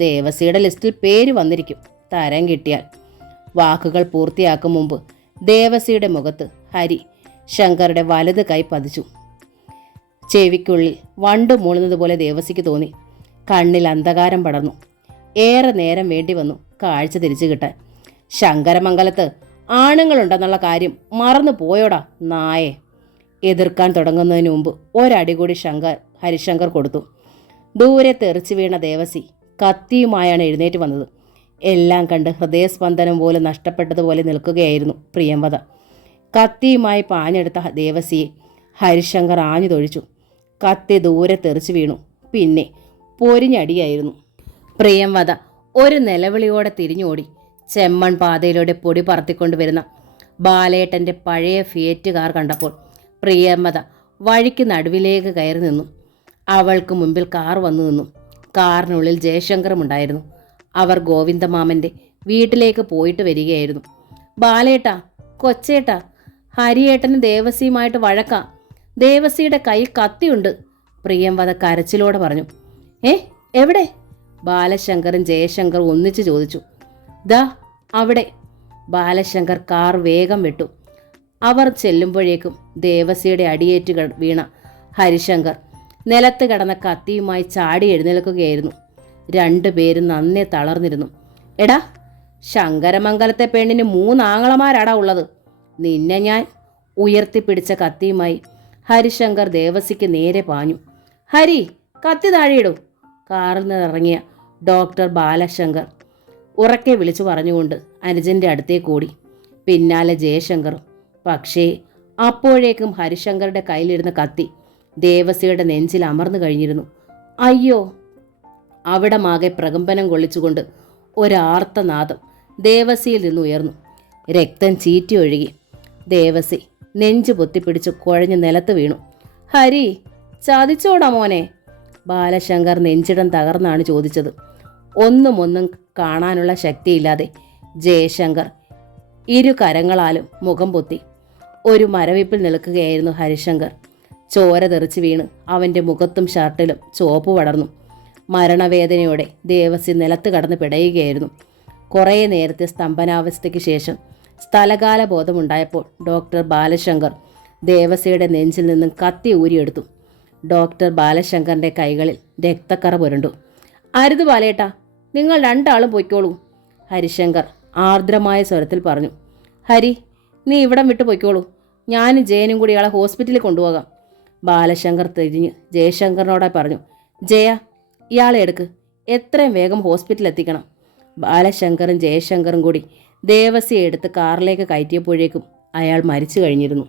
ദേവസിയുടെ ലിസ്റ്റിൽ പേര് വന്നിരിക്കും, തരം കിട്ടിയാൽ. വാക്കുകൾ പൂർത്തിയാക്കും മുമ്പ് ദേവസിയുടെ മുഖത്ത് ഹരി ശങ്കറുടെ വലത് കൈ പതിച്ചു. ചെവിക്കുള്ളിൽ വണ്ടു മൂളുന്നത് പോലെ ദേവസിക്ക് തോന്നി. കണ്ണിൽ അന്ധകാരം പടർന്നു. ഏറെ നേരം വേണ്ടി വന്നു കാഴ്ച തിരിച്ചു കിട്ടാൻ. ശങ്കരമംഗലത്ത് ആണുങ്ങളുണ്ടെന്നുള്ള കാര്യം മറന്നു പോയോടാ നായെ. എതിർക്കാൻ തുടങ്ങുന്നതിന് മുമ്പ് ഒരടി കൂടി ഹരിശങ്കർ കൊടുത്തു. ദൂരെ തെറിച്ചു വീണ ദേവസി കത്തിയുമായാണ് എഴുന്നേറ്റ് വന്നത്. എല്ലാം കണ്ട് ഹൃദയസ്പന്ദനം പോലും നഷ്ടപ്പെട്ടതുപോലെ നിൽക്കുകയായിരുന്നു പ്രിയംവദ. കത്തിയുമായി പാഞ്ഞെടുത്ത ദേവസിയെ ഹരിശങ്കർ ആഞ്ഞു തൊഴിച്ചു. കത്തി ദൂരെ തെറിച്ചു വീണു. പിന്നെ പൊരിഞ്ഞടിയായിരുന്നു. പ്രിയംവദ ഒരു നിലവിളിയോടെ തിരിഞ്ഞോടി. ചെമ്മൺ പാതയിലൂടെ പൊടി പറത്തിക്കൊണ്ടുവരുന്ന ബാലേട്ടൻ്റെ പഴയ ഫിയറ്റ് കാർ കണ്ടപ്പോൾ പ്രിയംവദ വഴിക്ക് നടുവിലേക്ക് കയറി നിന്നു. അവൾക്ക് മുമ്പിൽ കാർ വന്നു നിന്നു. കാറിനുള്ളിൽ ജയശങ്കറും ഉണ്ടായിരുന്നു. അവർ ഗോവിന്ദമാമൻ്റെ വീട്ടിലേക്ക് പോയിട്ട് വരികയായിരുന്നു. ബാലേട്ടാ, കൊച്ചേട്ടാ, ഹരിയേട്ടന് ദേവസിയുമായിട്ട് വഴക്കാം. ദേവസിയുടെ കയ്യിൽ കത്തിയുണ്ട്, പ്രിയംവദ കരച്ചിലോടെ പറഞ്ഞു. എവിടെ? ബാലശങ്കറും ജയശങ്കറും ഒന്നിച്ചു ചോദിച്ചു. ദാ അവിടെ. ബാലശങ്കർ കാർ വേഗം വിട്ടു. അവർ ചെല്ലുമ്പോഴേക്കും ദേവസിയുടെ അടിയേറ്റ് വീണ ഹരിശങ്കർ നിലത്ത് കിടന്ന കത്തിയുമായി ചാടി എഴുന്നേൽക്കുകയായിരുന്നു. രണ്ടുപേരും നന്നേ തളർന്നിരുന്നു. എടാ, ശങ്കരമംഗലത്തെ പെണ്ണിന് 3 ആങ്ങളമാരാടാ ഉള്ളത്. നിന്നെ ഞാൻ. ഉയർത്തിപ്പിടിച്ച കത്തിയുമായി ഹരിശങ്കർ ദേവസിക്ക് നേരെ പാഞ്ഞു. ഹരി, കത്തി താഴെയിടൂ. കാറിൽ നിന്നിറങ്ങിയ ഡോക്ടർ ബാലശങ്കർ ഉറക്കെ വിളിച്ചു പറഞ്ഞുകൊണ്ട് അനുജൻ്റെ അടുത്തേക്ക് ഓടി. പിന്നാലെ ജയശങ്കറും. പക്ഷേ അപ്പോഴേക്കും ഹരിശങ്കറുടെ കയ്യിലിരുന്ന കത്തി ദേവസിയുടെ നെഞ്ചിൽ അമർന്നു കഴിഞ്ഞിരുന്നു. അയ്യോ! അവിടമാകെ പ്രകമ്പനം കൊള്ളിച്ചുകൊണ്ട് ഒരാർത്തനാദം ദേവസിയിൽ നിന്നുയർന്നു. രക്തം ചീറ്റി ഒഴുകി. ദേവസി നെഞ്ചു പൊത്തിപ്പിടിച്ച് കുഴഞ്ഞ് നിലത്ത് വീണു. ഹരി, ചതിച്ചോടാ മോനെ? ബാലശങ്കർ നെഞ്ചിടം തകർന്നാണ് ചോദിച്ചത്. ഒന്നും കാണാനുള്ള ശക്തിയില്ലാതെ ജയശങ്കർ ഇരു കരങ്ങളാലും മുഖം പൊത്തി. ഒരു മരവിപ്പിൽ നിൽക്കുകയായിരുന്നു ഹരിശങ്കർ. ചോര തെറിച്ച് വീണ് അവൻ്റെ മുഖത്തും ഷർട്ടിലും ചോപ്പ് പടർന്നു. മരണവേദനയോടെ ദേവസി നിലത്ത് കടന്ന് പിടയുകയായിരുന്നു. കുറേ നേരത്തെ സ്തംഭനാവസ്ഥയ്ക്ക് ശേഷം സ്ഥലകാല ബോധമുണ്ടായപ്പോൾ ഡോക്ടർ ബാലശങ്കർ ദേവസിയുടെ നെഞ്ചിൽ നിന്നും കത്തി ഊരിയെടുത്തു. ഡോക്ടർ ബാലശങ്കറിൻ്റെ കൈകളിൽ രക്തക്കറ പുരണ്ടു. അരുത് ബാലേട്ടാ, നിങ്ങൾ 2 ആളും പൊയ്ക്കോളൂ, ഹരിശങ്കർ ആർദ്രമായ സ്വരത്തിൽ പറഞ്ഞു. ഹരി, നീ ഇവിടം വിട്ടു പൊയ്ക്കോളൂ. ഞാനും ജയനും കൂടി ഇയാളെ ഹോസ്പിറ്റലിൽ കൊണ്ടുപോകാം. ബാലശങ്കർ തിരിഞ്ഞ് ജയശങ്കറിനോടായി പറഞ്ഞു. ജയ, ഇയാളെ എടുക്ക്. എത്രയും വേഗം ഹോസ്പിറ്റലിൽ എത്തിക്കണം. ബാലശങ്കറും ജയശങ്കറും കൂടി ദേവസിയെ എടുത്ത് കാറിലേക്ക് കയറ്റിയപ്പോഴേക്കും അയാൾ മരിച്ചു കഴിഞ്ഞിരുന്നു.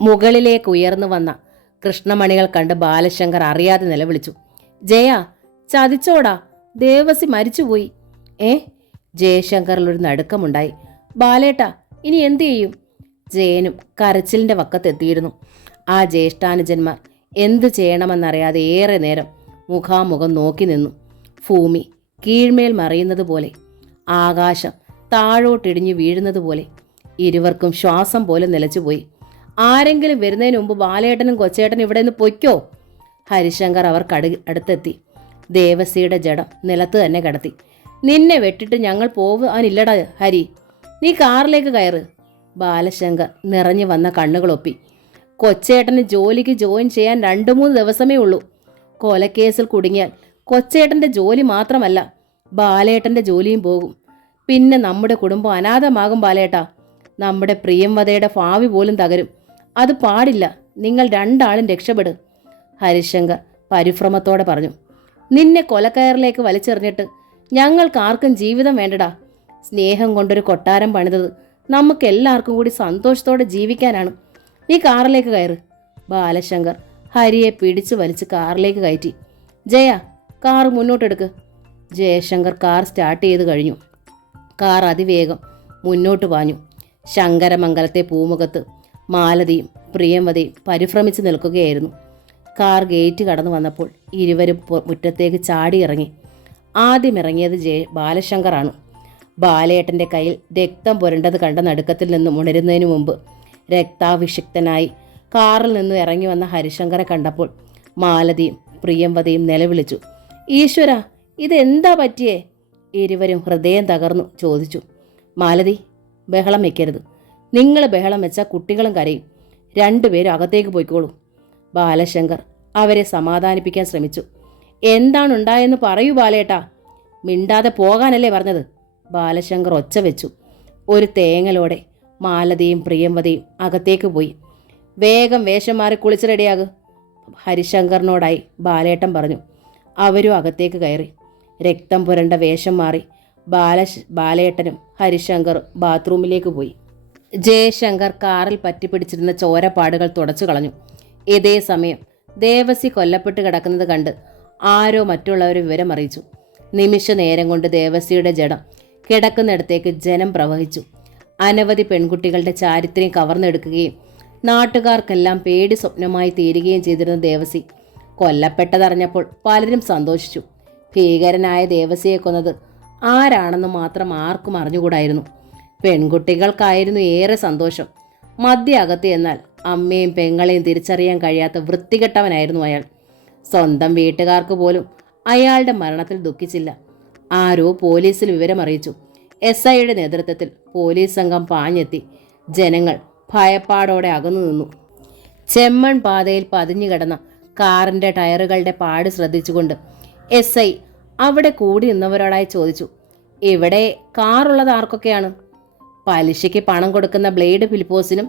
മുകളിലേക്ക് ഉയർന്നു വന്ന കൃഷ്ണമണികൾ കണ്ട് ബാലശങ്കർ അറിയാതെ നിലവിളിച്ചു. ജയ, ചതിച്ചോടാ, ദേവസി മരിച്ചുപോയി. ജയശങ്കറിൽ ഒരു നടുക്കമുണ്ടായി. ബാലേട്ടാ, ഇനി എന്തു ചെയ്യും? ജയനും കരച്ചിലിൻ്റെ വക്കത്തെത്തിയിരുന്നു. ആ ജ്യേഷ്ഠാനുജന്മാർ എന്തു ചെയ്യണമെന്നറിയാതെ ഏറെ നേരം മുഖാമുഖം നോക്കി നിന്നു. ഭൂമി കീഴ്മേൽ മറിയുന്നത് പോലെ, ആകാശം താഴോട്ടിടിഞ്ഞു വീഴുന്നത് പോലെ ഇരുവർക്കും ശ്വാസം പോലും നിലച്ചുപോയി. ആരെങ്കിലും വരുന്നതിന് മുമ്പ് ബാലേട്ടനും കൊച്ചേട്ടനും ഇവിടെ നിന്ന് പൊയ്ക്കോ. ഹരിശങ്കർ അവർക്ക് അടുത്തെത്തി. ദേവസിയുടെ ജഡം നിലത്ത് തന്നെ കിടത്തി. നിന്നെ വെട്ടിട്ട് ഞങ്ങൾ പോവാനില്ലടാ ഹരി, നീ കാറിലേക്ക് കയറ്. ബാലശങ്കർ നിറഞ്ഞു വന്ന കണ്ണുകളൊപ്പി. കൊച്ചേട്ടന് ജോലിക്ക് ജോയിൻ ചെയ്യാൻ 2-3 ദിവസമേ ഉള്ളൂ. കൊലക്കേസിൽ കുടുങ്ങിയാൽ കൊച്ചേട്ടൻ്റെ ജോലി മാത്രമല്ല, ബാലേട്ടൻ്റെ ജോലിയും പോകും. പിന്നെ നമ്മുടെ കുടുംബം അനാഥമാകും ബാലേട്ടാ. നമ്മുടെ പ്രിയംവദയുടെ ഭാവി പോലും തകരും. അത് പാടില്ല. നിങ്ങൾ 2 ആളും രക്ഷപ്പെട്, ഹരിശങ്കർ പരിഭ്രമത്തോടെ പറഞ്ഞു. നിന്നെ കൊലക്കയറിലേക്ക് വലിച്ചെറിഞ്ഞിട്ട് ഞങ്ങൾക്കാർക്കും ജീവിതം വേണ്ടടാ. സ്നേഹം കൊണ്ടൊരു കൊട്ടാരം പണിതത് നമുക്കെല്ലാവർക്കും കൂടി സന്തോഷത്തോടെ ജീവിക്കാനാണ്. നീ കാറിലേക്ക് കയറ്. ബാലശങ്കർ ഹരിയെ പിടിച്ചു വലിച്ച് കാറിലേക്ക് കയറ്റി. ജയ, കാർ മുന്നോട്ടെടുക്ക്. ജയശങ്കർ കാർ സ്റ്റാർട്ട് ചെയ്ത് കഴിഞ്ഞു. കാർ അതിവേഗം മുന്നോട്ട് പാഞ്ഞു. ശങ്കരമംഗലത്തെ പൂമുഖത്ത് മാലതിയും പ്രിയംവതയും പരിഭ്രമിച്ച് നിൽക്കുകയായിരുന്നു. കാർ ഗേറ്റ് കടന്നു വന്നപ്പോൾ ഇരുവരും മുറ്റത്തേക്ക് ചാടിയിറങ്ങി. ആദ്യം ഇറങ്ങിയത് ബാലശങ്കറാണ്. ബാലേട്ടൻ്റെ കയ്യിൽ രക്തം പുരണ്ടത് കണ്ട നടുക്കത്തിൽ നിന്നും ഉണരുന്നതിന് മുമ്പ് രക്താഭിഷിക്തനായി കാറിൽ നിന്നും ഇറങ്ങി വന്ന ഹരിശങ്കറെ കണ്ടപ്പോൾ മാലതിയും പ്രിയംവതയും നിലവിളിച്ചു. ഈശ്വര, ഇതെന്താ പറ്റിയേ? ഇരുവരും ഹൃദയം തകർന്നു ചോദിച്ചു. മാലതി, ബഹളം വെക്കരുത്. നിങ്ങൾ ബഹളം വെച്ചാൽ കുട്ടികളും കരയും. രണ്ടുപേരും അകത്തേക്ക് പോയിക്കോളൂ. ബാലശങ്കർ അവരെ സമാധാനിപ്പിക്കാൻ ശ്രമിച്ചു. എന്താണുണ്ടായെന്ന് പറയൂ ബാലേട്ടാ. മിണ്ടാതെ പോകാനല്ലേ പറഞ്ഞത്? ബാലശങ്കർ ഒച്ച വെച്ചു. ഒരു തേങ്ങലോടെ മാലതിയും പ്രിയംവതയും അകത്തേക്ക് പോയി. വേഗം വേഷം മാറി കുളിച്ച് റെഡിയാകും, ഹരിശങ്കറിനോടായി ബാലേട്ടൻ പറഞ്ഞു. അവരും അകത്തേക്ക് കയറി. രക്തം പുരണ്ട വേഷം മാറി ബാലേട്ടനും ഹരിശങ്കറും ബാത്റൂമിലേക്ക് പോയി. ജയശങ്കർ കാറിൽ പറ്റിപ്പിടിച്ചിരുന്ന ചോരപ്പാടുകൾ തുടച്ചു കളഞ്ഞു. ഇതേ സമയം ദേവസി കൊല്ലപ്പെട്ട് കിടക്കുന്നത് കണ്ട് ആരോ മറ്റുള്ളവരെ വിവരം അറിയിച്ചു. നിമിഷ നേരം കൊണ്ട് ദേവസിയുടെ ജഡം കിടക്കുന്നിടത്തേക്ക് ജനം പ്രവഹിച്ചു. അനവധി പെൺകുട്ടികളുടെ ചാരിത്രം കവർന്നെടുക്കുകയും നാട്ടുകാർക്കെല്ലാം പേടി സ്വപ്നമായി തീരുകയും ചെയ്തിരുന്ന ദേവസി കൊല്ലപ്പെട്ടതറിഞ്ഞപ്പോൾ പലരും സന്തോഷിച്ചു. ഭീകരനായ ദേവസിയെ കൊന്നത് ആരാണെന്ന് മാത്രം ആർക്കും അറിഞ്ഞുകൂടായിരുന്നു. പെൺകുട്ടികൾക്കായിരുന്നു ഏറെ സന്തോഷം. മദ്യ അകത്ത് എന്നാൽ അമ്മയും പെങ്ങളെയും തിരിച്ചറിയാൻ കഴിയാത്ത വൃത്തികെട്ടവനായിരുന്നു അയാൾ. സ്വന്തം വീട്ടുകാർക്ക് പോലും അയാളുടെ മരണത്തിൽ ദുഃഖിച്ചില്ല. ആരോ പോലീസിൽ വിവരമറിയിച്ചു. SIയുടെ നേതൃത്വത്തിൽ പോലീസ് സംഘം പാഞ്ഞെത്തി. ജനങ്ങൾ ഭയപ്പാടോടെ അകന്നു നിന്നു. ചെമ്മൺ പാതയിൽ പതിഞ്ഞു കിടന്ന കാറിൻ്റെ ടയറുകളുടെ പാട് ശ്രദ്ധിച്ചുകൊണ്ട് SI അവിടെ കൂടി നിന്നവരോടായി ചോദിച്ചു. ഇവിടെ കാറുള്ളത് ആർക്കൊക്കെയാണ്? പലിശയ്ക്ക് പണം കൊടുക്കുന്ന ബ്ലേഡ് ഫിലിപ്പോസിനും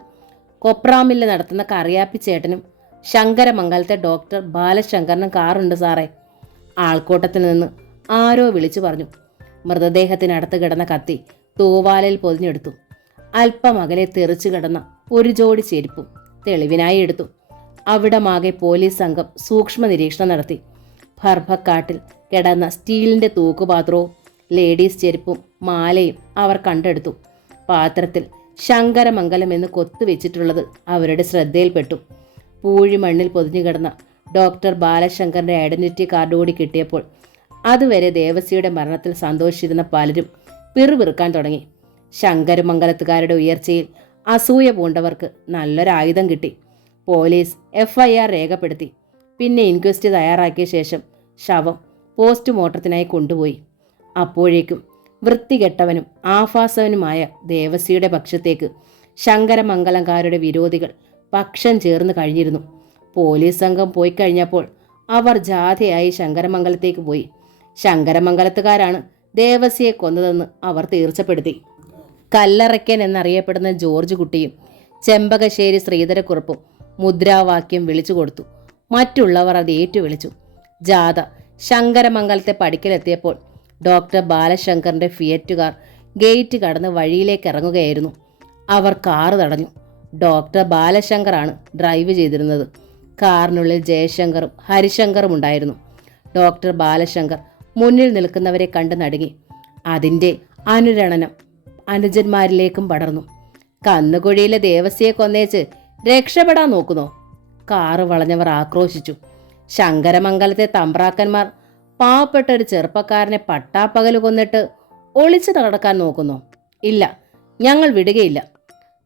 കൊപ്രാമില്ല് നടത്തുന്ന കറിയാപ്പി ചേട്ടനും ശങ്കരമംഗലത്തെ ഡോക്ടർ ബാലശങ്കറിനും കാറുണ്ട് സാറേ. ആൾക്കൂട്ടത്തിൽ നിന്ന് ആരോ വിളിച്ചു പറഞ്ഞു. മൃതദേഹത്തിനടുത്ത് കിടന്ന കത്തി തൂവാലയിൽ പൊതിഞ്ഞെടുത്തു. അല്പം അകലെ തെറിച്ചു കിടന്ന ഒരു ജോഡി ചെരുപ്പും തെളിവിനായി എടുത്തു. അവിടമാകെ പോലീസ് സംഘം സൂക്ഷ്മ നിരീക്ഷണം നടത്തി. ഭർഭക്കാട്ടിൽ കിടന്ന സ്റ്റീലിൻ്റെ തൂക്കുപാത്രവും ലേഡീസ് ചെരുപ്പും മാലയും അവർ കണ്ടെടുത്തു. പാത്രത്തിൽ ശങ്കരമംഗലം എന്ന് കൊത്തുവെച്ചിട്ടുള്ളത് അവരുടെ ശ്രദ്ധയിൽപ്പെട്ടു. പൂഴിമണ്ണിൽ പൊതിഞ്ഞു കിടന്ന ഡോക്ടർ ബാലശങ്കറിൻ്റെ ഐഡന്റിറ്റി കാർഡ് കൂടി കിട്ടിയപ്പോൾ അതുവരെ ദേവസിയുടെ മരണത്തിൽ സന്തോഷിച്ചിരുന്ന പലരും പിറുപിറുക്കാൻ തുടങ്ങി. ശങ്കരമംഗലത്തുകാരുടെ ഉയർച്ചയിൽ അസൂയ പൂണ്ടവർക്ക് നല്ലൊരായുധം കിട്ടി. പോലീസ് FIR രേഖപ്പെടുത്തി. പിന്നെ ഇൻക്വസ്റ്റ് തയ്യാറാക്കിയ ശേഷം ശവം പോസ്റ്റ്മോർട്ടത്തിനായി കൊണ്ടുപോയി. അപ്പോഴേക്കും വൃത്തികെട്ടവനും ആഭാസവനുമായ ദേവസിയുടെ പക്ഷത്തേക്ക് ശങ്കരമംഗലംകാരുടെ വിരോധികൾ പക്ഷം ചേർന്ന് കഴിഞ്ഞിരുന്നു. പോലീസ് സംഘം പോയി കഴിഞ്ഞപ്പോൾ അവർ ജാഥയായി ശങ്കരമംഗലത്തേക്ക് പോയി. ശങ്കരമംഗലത്തുകാരാണ് ദേവസിയെ കൊന്നതെന്ന് അവർ തീർച്ചപ്പെടുത്തി. കല്ലറയ്ക്കൻ എന്നറിയപ്പെടുന്ന ജോർജ് കുട്ടിയും ചെമ്പകശ്ശേരി ശ്രീധരക്കുറുപ്പും മുദ്രാവാക്യം വിളിച്ചു കൊടുത്തു. മറ്റുള്ളവർ അത് ഏറ്റുവിളിച്ചു. ജാഥ ശങ്കരമംഗലത്തെ പടിക്കലെത്തിയപ്പോൾ ഡോക്ടർ ബാലശങ്കറിൻ്റെ ഫിയറ്റുകാർ ഗേറ്റ് കടന്ന് വഴിയിലേക്ക് ഇറങ്ങുകയായിരുന്നു. അവർ കാറ് തടഞ്ഞു. ഡോക്ടർ ബാലശങ്കറാണ് ഡ്രൈവ് ചെയ്തിരുന്നത്. കാറിനുള്ളിൽ ജയശങ്കറും ഹരിശങ്കറും ഉണ്ടായിരുന്നു. ഡോക്ടർ ബാലശങ്കർ മുന്നിൽ നിൽക്കുന്നവരെ കണ്ട് നടുങ്ങി. അതിൻ്റെ അനുരണനം അനുജന്മാരിലേക്കും പടർന്നു. കന്നുകുഴിയിലെ ദേവസിയെ കൊന്നേച്ച് രക്ഷപ്പെടാൻ നോക്കുന്നോ? കാറ് വളഞ്ഞവർ ആക്രോശിച്ചു. ശങ്കരമംഗലത്തെ തമ്പ്രാക്കന്മാർ പാവപ്പെട്ട ഒരു ചെറുപ്പക്കാരനെ പട്ടാപ്പകൽ കൊന്നിട്ട് ഒളിച്ചു നടക്കാൻ നോക്കുന്നോ? ഇല്ല, ഞങ്ങൾ വിടുകയില്ല.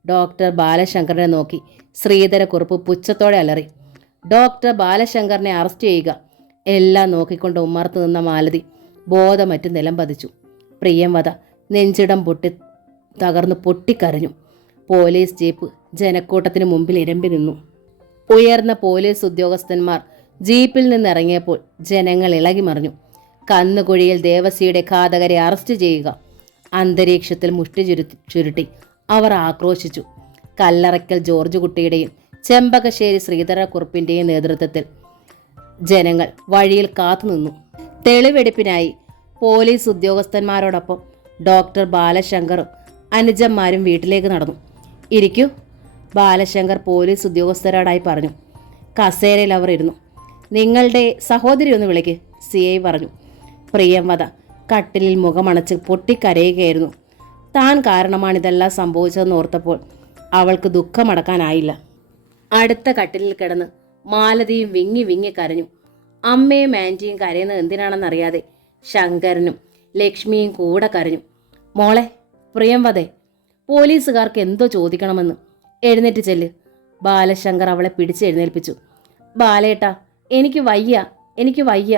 ഡോക്ടർ ബാലശങ്കറിനെ നോക്കി ശ്രീധരക്കുറുപ്പ് പുച്ഛത്തോടെ അലറി. ഡോക്ടർ ബാലശങ്കറിനെ അറസ്റ്റ് ചെയ്യുക. എല്ലാം നോക്കിക്കൊണ്ട് ഉമ്മർത്ത് നിന്ന മാലതി ബോധമറ്റ് നിലം പതിച്ചു. പ്രിയംവത നെഞ്ചിടം തകർന്ന് പൊട്ടിക്കരഞ്ഞു. പോലീസ് ജീപ്പ് ജനക്കൂട്ടത്തിന് മുമ്പിൽ ഇരമ്പി നിന്നു. ഉയർന്ന പോലീസ് ഉദ്യോഗസ്ഥന്മാർ ജീപ്പിൽ നിന്നിറങ്ങിയപ്പോൾ ജനങ്ങൾ ഇളകി മറിഞ്ഞു. കന്നുകുഴിയിൽ ദേവസിയുടെ ഘാതകരെ അറസ്റ്റ് ചെയ്യുക. അന്തരീക്ഷത്തിൽ മുഷ്ടി ചുരുട്ടി അവർ ആക്രോശിച്ചു. കല്ലറയ്ക്കൽ ജോർജ് കുട്ടിയുടെയും ചെമ്പകശ്ശേരി ശ്രീധരക്കുറുപ്പിൻ്റെയും നേതൃത്വത്തിൽ ജനങ്ങൾ വഴിയിൽ കാത്തുനിന്നു. തെളിവെടുപ്പിനായി പോലീസ് ഉദ്യോഗസ്ഥന്മാരോടൊപ്പം ഡോക്ടർ ബാലശങ്കറും അനുജന്മാരും വീട്ടിലേക്ക് നടന്നു. ഇരിക്കൂ, ബാലശങ്കർ പോലീസ് ഉദ്യോഗസ്ഥരോടായി പറഞ്ഞു. കസേരയിൽ അവർ ഇരുന്നു. നിങ്ങളുടെ സഹോദരി ഒന്ന് വിളിക്ക്, CI പറഞ്ഞു. പ്രിയംവദ കട്ടിലിൽ മുഖമണച്ച് പൊട്ടിക്കരയുകയായിരുന്നു. താൻ കാരണമാണിതെല്ലാം സംഭവിച്ചതെന്ന് ഓർത്തപ്പോൾ അവൾക്ക് ദുഃഖമടക്കാനായില്ല. അടുത്ത കട്ടിലിൽ കിടന്ന് മാലതിയും വിങ്ങി വിങ്ങി കരഞ്ഞു. അമ്മയും ആൻറ്റിയും കരയുന്നത് എന്തിനാണെന്നറിയാതെ ശങ്കരനും ലക്ഷ്മിയും കൂടെ കരഞ്ഞു. മോളെ പ്രിയംവദേ, പോലീസുകാർക്ക് എന്തോ ചോദിക്കണമെന്ന്. എഴുന്നേറ്റ് ചെല്ല്. ബാലശങ്കർ അവളെ പിടിച്ചെഴുന്നേൽപ്പിച്ചു. ബാലേട്ടാ, എനിക്ക് വയ്യ, എനിക്ക് വയ്യ.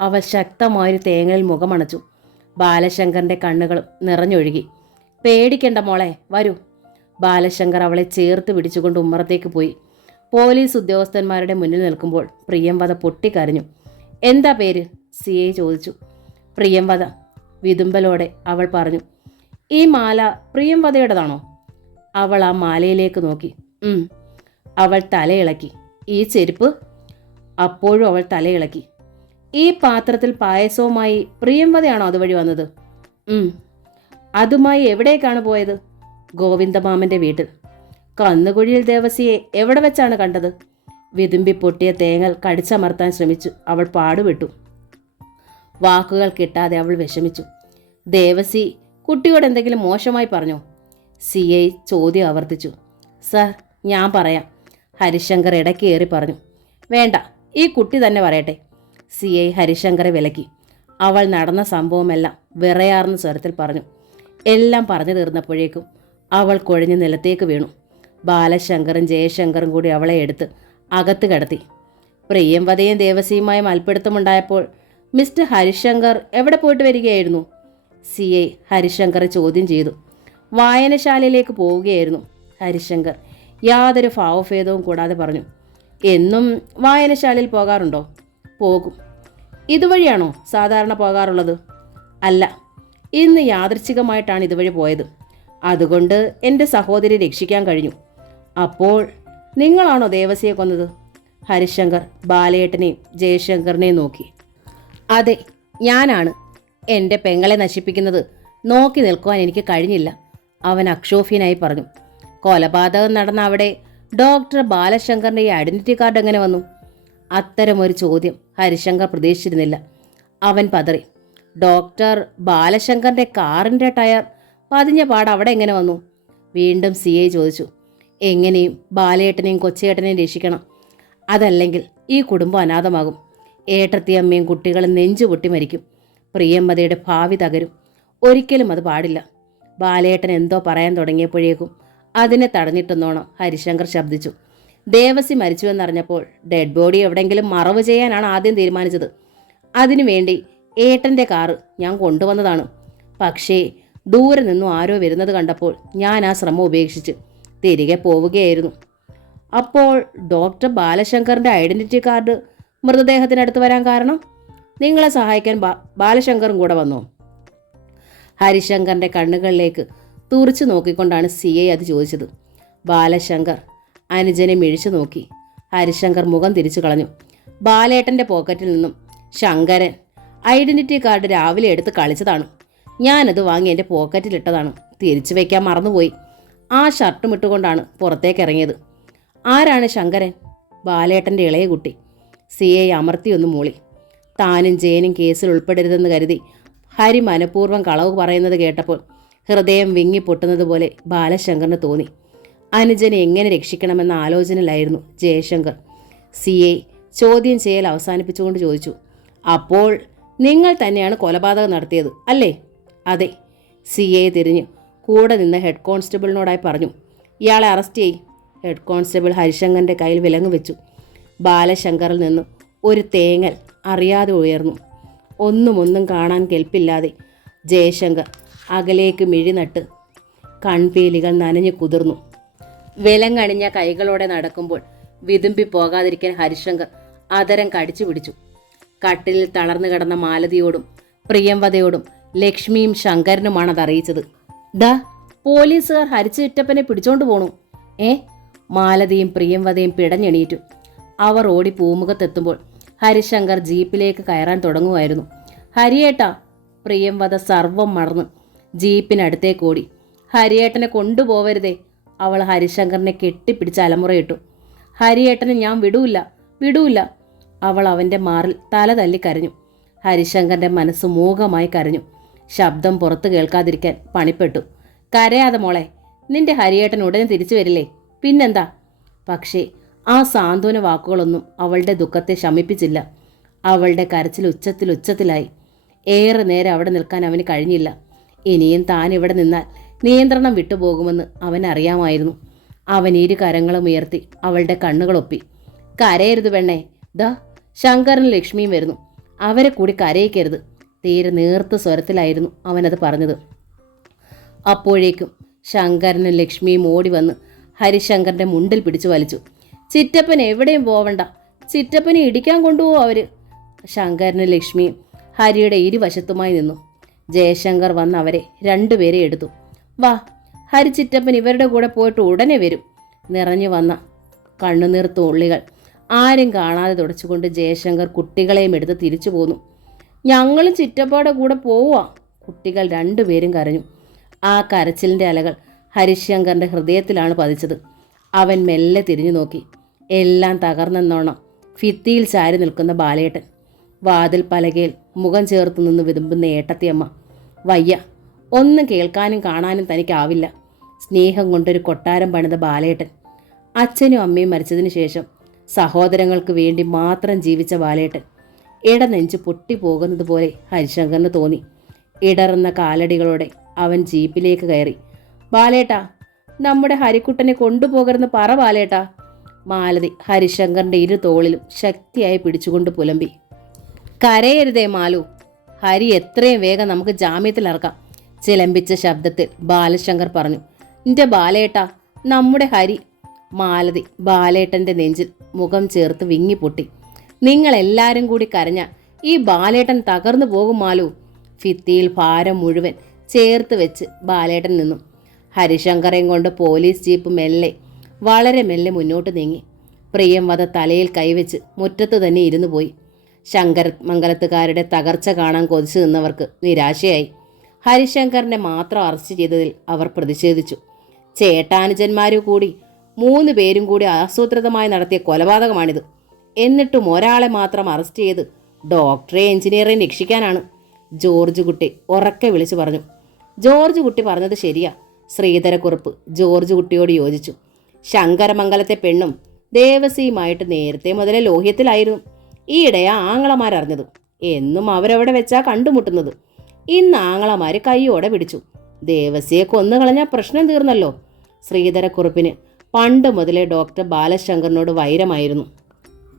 അവൾ ശക്തമായൊരു തേങ്ങയിൽ മുഖമണച്ചു. ബാലശങ്കറിന്റെ കണ്ണുകളും നിറഞ്ഞൊഴുകി. പേടിക്കണ്ട മോളെ, വരൂ. ബാലശങ്കർ അവളെ ചേർത്ത് പിടിച്ചുകൊണ്ട് ഉമ്മറത്തേക്ക് പോയി. പോലീസ് ഉദ്യോഗസ്ഥന്മാരുടെ മുന്നിൽ നിൽക്കുമ്പോൾ പ്രിയംവദ പൊട്ടിക്കരഞ്ഞു. എന്താ പേര്? CI ചോദിച്ചു. പ്രിയംവദ, വിതുമ്പലോടെ അവൾ പറഞ്ഞു. ഈ മാല പ്രിയംവദയുടേതാണോ? അവൾ ആ മാലയിലേക്ക് നോക്കി. അവൾ തലയിളക്കി. ഈ ചെരുപ്പ്? അപ്പോഴും അവൾ തലയിളക്കി. ഈ പാത്രത്തിൽ പായസവുമായി പ്രിയംവദയാണോ അതുവഴി വന്നത്? അതുമായി എവിടേക്കാണ് പോയത്? ഗോവിന്ദമാമന്റെ വീട്ടിൽ. കന്നുകുഴിയിൽ ദേവസിയെ എവിടെ വെച്ചാണ് കണ്ടത്? വിതുമ്പി പൊട്ടിയ തേങ്ങൽ കടിച്ചമർത്താൻ ശ്രമിച്ചു അവൾ പാടുപെട്ടു. വാക്കുകൾ കിട്ടാതെ അവൾ വിഷമിച്ചു. ദേവസി കുട്ടിയോട് എന്തെങ്കിലും മോശമായി പറഞ്ഞോ? CI ചോദ്യം ആവർത്തിച്ചു. സർ, ഞാൻ പറയാം, ഹരിശങ്കർ ഇടയ്ക്ക് ഏറി പറഞ്ഞു. വേണ്ട, ഈ കുട്ടി തന്നെ പറയട്ടെ. CI ഹരിശങ്കറെ വിലക്കി. അവൾ നടന്ന സംഭവമെല്ലാം വിറയാർന്ന സ്വരത്തിൽ പറഞ്ഞു. എല്ലാം പറഞ്ഞു തീർന്നപ്പോഴേക്കും അവൾ കുഴഞ്ഞ് നിലത്തേക്ക് വീണു. ബാലശങ്കറും ജയശങ്കറും കൂടി അവളെ എടുത്ത് അകത്ത് കിടത്തി. പ്രിയംവദയും ദേവസിയുമായി മൽപ്പിടുത്തമുണ്ടായപ്പോൾ മിസ്റ്റർ ഹരിശങ്കർ എവിടെ പോയിട്ട് വരികയായിരുന്നു? CI ഹരിശങ്കറെ ചോദ്യം ചെയ്തു. വായനശാലയിലേക്ക് പോവുകയായിരുന്നു. ഹരിശങ്കർ യാതൊരു ഭാവഭേദവും കൂടാതെ പറഞ്ഞു. എന്നും വായനശാലയിൽ പോകാറുണ്ടോ? പോകും. ഇതുവഴിയാണോ സാധാരണ പോകാറുള്ളത്? അല്ല, ഇന്ന് യാദൃച്ഛികമായിട്ടാണ് ഇതുവഴി പോയത്. അതുകൊണ്ട് എൻ്റെ സഹോദരി രക്ഷിക്കാൻ കഴിഞ്ഞു. അപ്പോൾ നിങ്ങളാണോ ദേവസിയെ കൊന്നത്? ഹരിശങ്കർ ബാലയേട്ടനെയും ജയശങ്കറിനെയും നോക്കി. അതെ, ഞാനാണ്. എൻ്റെ പെങ്ങളെ നശിപ്പിക്കുന്നത് നോക്കി നിൽക്കുവാൻ എനിക്ക് കഴിഞ്ഞില്ല, അവൻ അക്ഷോഭ്യനായി പറഞ്ഞു. കൊലപാതകം നടന്ന അവിടെ ഡോക്ടർ ബാലശങ്കറിൻ്റെ ഈ ഐഡന്റിറ്റി കാർഡ് എങ്ങനെ വന്നു? അത്തരമൊരു ചോദ്യം ഹരിശങ്കർ പ്രതീക്ഷിച്ചിരുന്നില്ല. അവൻ പതറി. ഡോക്ടർ ബാലശങ്കറിൻ്റെ കാറിൻ്റെ ടയർ പതിഞ്ഞ പാട് അവിടെ എങ്ങനെ വന്നു? വീണ്ടും CI ചോദിച്ചു. എങ്ങനെയും ബാലയേട്ടനെയും കൊച്ചേട്ടനെയും രക്ഷിക്കണം. അതല്ലെങ്കിൽ ഈ കുടുംബം അനാഥമാകും. ഏട്ടത്തിയമ്മയും കുട്ടികളും നെഞ്ചുപൊട്ടി മരിക്കും. പ്രിയംവദയുടെ ഭാവി തകരും. ഒരിക്കലും അത് പാടില്ല. ബാലയേട്ടൻ എന്തോ പറയാൻ തുടങ്ങിയപ്പോഴേക്കും അതിനെ തടഞ്ഞിട്ടെന്നോണം ഹരിശങ്കർ ശബ്ദിച്ചു. ദേവസി മരിച്ചുവെന്നറിഞ്ഞപ്പോൾ ഡെഡ് ബോഡി എവിടെയെങ്കിലും മറവ് ചെയ്യാനാണ് ആദ്യം തീരുമാനിച്ചത്. അതിനുവേണ്ടി ഏട്ടൻ്റെ കാറ് ഞാൻ കൊണ്ടുവന്നതാണ്. പക്ഷേ ദൂരെ നിന്നും ആരോ വരുന്നത് കണ്ടപ്പോൾ ഞാൻ ആ ശ്രമം ഉപേക്ഷിച്ച് തിരികെ പോവുകയായിരുന്നു. അപ്പോൾ ഡോക്ടർ ബാലശങ്കറിൻ്റെ ഐഡന്റിറ്റി കാർഡ് മൃതദേഹത്തിനടുത്ത് വരാൻ കാരണം? നിങ്ങളെ സഹായിക്കാൻ ബാലശങ്കറും കൂടെ വന്നോ? ഹരിശങ്കറിൻ്റെ കണ്ണുകളിലേക്ക് തുറിച്ചു നോക്കിക്കൊണ്ടാണ് CI അത് ചോദിച്ചത്. ബാലശങ്കർ അനുജനെ മിഴിച്ചു നോക്കി. ഹരിശങ്കർ മുഖം തിരിച്ചു കളഞ്ഞു. ബാലേട്ടൻ്റെ പോക്കറ്റിൽ നിന്നും ശങ്കരൻ ഐഡന്റിറ്റി കാർഡ് രാവിലെ എടുത്ത് കളിച്ചതാണ്. ഞാനത് വാങ്ങി എൻ്റെ പോക്കറ്റിലിട്ടതാണ്. തിരിച്ചു വയ്ക്കാൻ മറന്നുപോയി. ആ ഷർട്ടും ഇട്ടുകൊണ്ടാണ് പുറത്തേക്ക് ഇറങ്ങിയത്. ആരാണ് ശങ്കരൻ? ബാലേട്ടൻ്റെ ഇളയ കുട്ടി. CI അമർത്തിയൊന്ന് മൂളി. താനും ജയനും കേസിൽ ഉൾപ്പെടരുതെന്ന് കരുതി ഹരി മനഃപൂർവ്വം കളവ് പറയുന്നത് കേട്ടപ്പോൾ ഹൃദയം വിങ്ങി പൊട്ടുന്നത് പോലെ ബാലശങ്കറിന് തോന്നി. അനുജനെ എങ്ങനെ രക്ഷിക്കണമെന്ന ആലോചനയിലായിരുന്നു ജയശങ്കർ. CI ചോദ്യം ചെയ്യൽ അവസാനിപ്പിച്ചുകൊണ്ട് ചോദിച്ചു. അപ്പോൾ നിങ്ങൾ തന്നെയാണ് കൊലപാതകം നടത്തിയത് അല്ലേ? അതെ. CI തിരിഞ്ഞ് കൂടെ നിന്ന് ഹെഡ് കോൺസ്റ്റബിളിനോടായി പറഞ്ഞു. ഇയാളെ അറസ്റ്റ് ചെയ്യ്. ഹെഡ് കോൺസ്റ്റബിൾ ഹരിശങ്കറിൻ്റെ കയ്യിൽ വിലങ്ങ് വെച്ചു. ബാലശങ്കറിൽ നിന്ന് ഒരു തേങ്ങൽ അറിയാതെ ഉയർന്നു. ഒന്നും കാണാൻ കെൽപ്പില്ലാതെ ജയശങ്കർ അകലേക്ക് മിഴി നട്ട് കൺപീലികൾ നനഞ്ഞു കുതിർന്നു. വിലങ്ങണിഞ്ഞ കൈകളോടെ നടക്കുമ്പോൾ വിതുമ്പി പോകാതിരിക്കാൻ ഹരിശങ്കർ അതരം കടിച്ചു പിടിച്ചു. കട്ടിലിൽ തളർന്നു കിടന്ന മാലതിയോടും പ്രിയംവദയോടും ലക്ഷ്മിയും ശങ്കരനുമാണ് അത് അറിയിച്ചത്. ദാ പോലീസുകാർ ഹരിച്ചു ചുറ്റപ്പനെ പിടിച്ചോണ്ട് പോണു. മാലതിയും പ്രിയംവദയും പിടഞ്ഞെണീറ്റു. അവർ ഓടി പൂമുഖത്തെത്തുമ്പോൾ ഹരിശങ്കർ ജീപ്പിലേക്ക് കയറാൻ തുടങ്ങുമായിരുന്നു. ഹരിയേട്ടാ! പ്രിയംവദ സർവം മറന്ന് ജീപ്പിനടുത്തേക്കോടി. ഹരിയേട്ടനെ കൊണ്ടുപോവരുതേ! അവൾ ഹരിശങ്കറിനെ കെട്ടിപ്പിടിച്ച് അലമുറയിട്ടു. ഹരിയേട്ടനെ ഞാൻ വിടൂല്ല, വിടൂല്ല. അവൾ അവൻ്റെ മാറിൽ തല തല്ലി കരഞ്ഞു. ഹരിശങ്കറിൻ്റെ മനസ്സ് മൂകമായി കരഞ്ഞു. ശബ്ദം പുറത്തു കേൾക്കാതിരിക്കാൻ പണിപ്പെട്ടു. കരയാതെ മോളെ, നിന്റെ ഹരിയേട്ടൻ ഉടനെ തിരിച്ചു വരില്ലേ? പിന്നെന്താ? പക്ഷേ ആ സാന്ത്വന വാക്കുകളൊന്നും അവളുടെ ദുഃഖത്തെ ശമിപ്പിച്ചില്ല. അവളുടെ കരച്ചിൽ ഉച്ചത്തിലായി. ഏറെ നേരം അവിടെ നിൽക്കാൻ അവന് കഴിഞ്ഞില്ല. ഇനിയും താൻ ഇവിടെ നിന്നാൽ നിയന്ത്രണം വിട്ടുപോകുമെന്ന് അവനറിയാമായിരുന്നു. അവൻ ഇരു കരങ്ങളും ഉയർത്തി അവളുടെ കണ്ണുകളൊപ്പി. കരയരുത് പെണ്ണേ, ദാ ശങ്കരനും ലക്ഷ്മിയും വരുന്നു, അവരെ കൂടി കരയിക്കരുത്. തീരെ നേർത്ത സ്വരത്തിലായിരുന്നു അവനത് പറഞ്ഞത്. അപ്പോഴേക്കും ശങ്കരനും ലക്ഷ്മിയും ഓടി വന്ന് ഹരിശങ്കറിൻ്റെ മുണ്ടിൽ പിടിച്ചു വലിച്ചു. ചിറ്റപ്പൻ എവിടെയും പോവണ്ട, ചിറ്റപ്പനെ ഇടിക്കാൻ കൊണ്ടുപോകും അവർ. ശങ്കരനും ലക്ഷ്മിയും ഹരിയുടെ ഇരുവശത്തുമായി നിന്നു. ജയശങ്കർ വന്ന് അവരെ രണ്ടുപേരെ എടുത്തു. വാ, ഹരി ചിറ്റപ്പൻ ഇവരുടെ കൂടെ പോയിട്ട് ഉടനെ വരും. നിറഞ്ഞു വന്ന കണ്ണുനീർ തുള്ളികൾ ആരും കാണാതെ തുടച്ചുകൊണ്ട് ജയശങ്കർ കുട്ടികളെയും എടുത്ത് തിരിച്ചു പോന്നു. ഞങ്ങളും ചിറ്റപ്പയുടെ കൂടെ പോവുക. കുട്ടികൾ രണ്ടുപേരും കരഞ്ഞു. ആ കരച്ചിലിൻ്റെ അലകൾ ഹരിശങ്കറിൻ്റെ ഹൃദയത്തിലാണ് പതിച്ചത്. അവൻ മെല്ലെ തിരിഞ്ഞു നോക്കി. എല്ലാം തകർന്നെന്നോണം ഭിത്തിയിൽ ചാരി നിൽക്കുന്ന ബാലേട്ടൻ. വാതിൽ പലകയിൽ മുഖം ചേർത്ത് നിന്ന് വിതുമ്പുന്ന ഏട്ടത്തിയമ്മ. വയ്യ, ഒന്നും കേൾക്കാനും കാണാനും തനിക്കാവില്ല. സ്നേഹം കൊണ്ടൊരു കൊട്ടാരം പണിത ബാലേട്ടൻ. അച്ഛനും അമ്മയും മരിച്ചതിന് ശേഷം സഹോദരങ്ങൾക്ക് വേണ്ടി മാത്രം ജീവിച്ച ബാലേട്ടൻ. ഇടനെഞ്ച് പൊട്ടിപ്പോകുന്നത് പോലെ ഹരിശങ്കറിന് തോന്നി. ഇടറുന്ന കാലടികളോടെ അവൻ ജീപ്പിലേക്ക് കയറി. ബാലേട്ടാ, നമ്മുടെ ഹരിക്കുട്ടനെ കൊണ്ടുപോകരുന്ന് പറ ബാലേട്ടാ. മാലതി ഹരിശങ്കറിൻ്റെ ഇരു തോളിലും ശക്തിയായി പിടിച്ചുകൊണ്ട് പുലമ്പി. കരയരുതേ മാലു, ഹരി എത്രയും വേഗം നമുക്ക് ജാമ്യത്തിലിറക്കാം. ചിലമ്പിച്ച ശബ്ദത്തിൽ ബാലശങ്കർ പറഞ്ഞു. എൻ്റെ ബാലേട്ടാ, നമ്മുടെ ഹരി. മാലതി ബാലേട്ടൻ്റെ നെഞ്ചിൽ മുഖം ചേർത്ത് വിങ്ങിപ്പൊട്ടി. നിങ്ങളെല്ലാവരും കൂടി കരഞ്ഞ ഈ ബാലേട്ടൻ തകർന്നു പോകും മാലു. ഭിത്തിയിൽ ഭാരം മുഴുവൻ ചേർത്ത് വെച്ച് ബാലേട്ടൻ നിന്നു. ഹരിശങ്കറേയും കൊണ്ട് പോലീസ് ജീപ്പ് വളരെ മെല്ലെ മുന്നോട്ട് നീങ്ങി. പ്രിയംവദ തലയിൽ കൈവച്ച് മുറ്റത്ത് തന്നെ ഇരുന്നു പോയി. മംഗലത്തുകാരുടെ തകർച്ച കാണാൻ കൊതിച്ചു നിന്നവർക്ക് നിരാശയായി. ഹരിശങ്കറിനെ മാത്രം അറസ്റ്റ് ചെയ്തതിൽ അവർ പ്രതിഷേധിച്ചു. ചേട്ടാനുജന്മാരും കൂടി 3 പേരും കൂടി ആസൂത്രിതമായി നടത്തിയ കൊലപാതകമാണിത്. എന്നിട്ടും ഒരാളെ മാത്രം അറസ്റ്റ് ചെയ്ത് ഡോക്ടറെ എഞ്ചിനീയറെ രക്ഷിക്കാനാണ്. ജോർജ് കുട്ടി ഉറക്കെ വിളിച്ചു പറഞ്ഞു. ജോർജ് കുട്ടി പറഞ്ഞത് ശരിയാ. ശ്രീധരക്കുറുപ്പ് ജോർജ് കുട്ടിയോട് യോജിച്ചു. ശങ്കരമംഗലത്തെ പെണ്ണും ദേവസിയുമായിട്ട് നേരത്തെ മുതലേ ലോഹ്യത്തിലായിരുന്നു. ഈയിടെയാ ആങ്ങളമാരറിഞ്ഞത്. എന്നും അവരവിടെ വെച്ചാ കണ്ടുമുട്ടുന്നത്. ഇന്ന് ആങ്ങളമാർ കൈയോടെ പിടിച്ചു. ദേവസിയെ കൊന്നുകളഞ്ഞാൽ പ്രശ്നം തീർന്നല്ലോ. ശ്രീധരക്കുറുപ്പിന് പണ്ട് മുതലേ ഡോക്ടർ ബാലശങ്കറിനോട് വൈരമായിരുന്നു.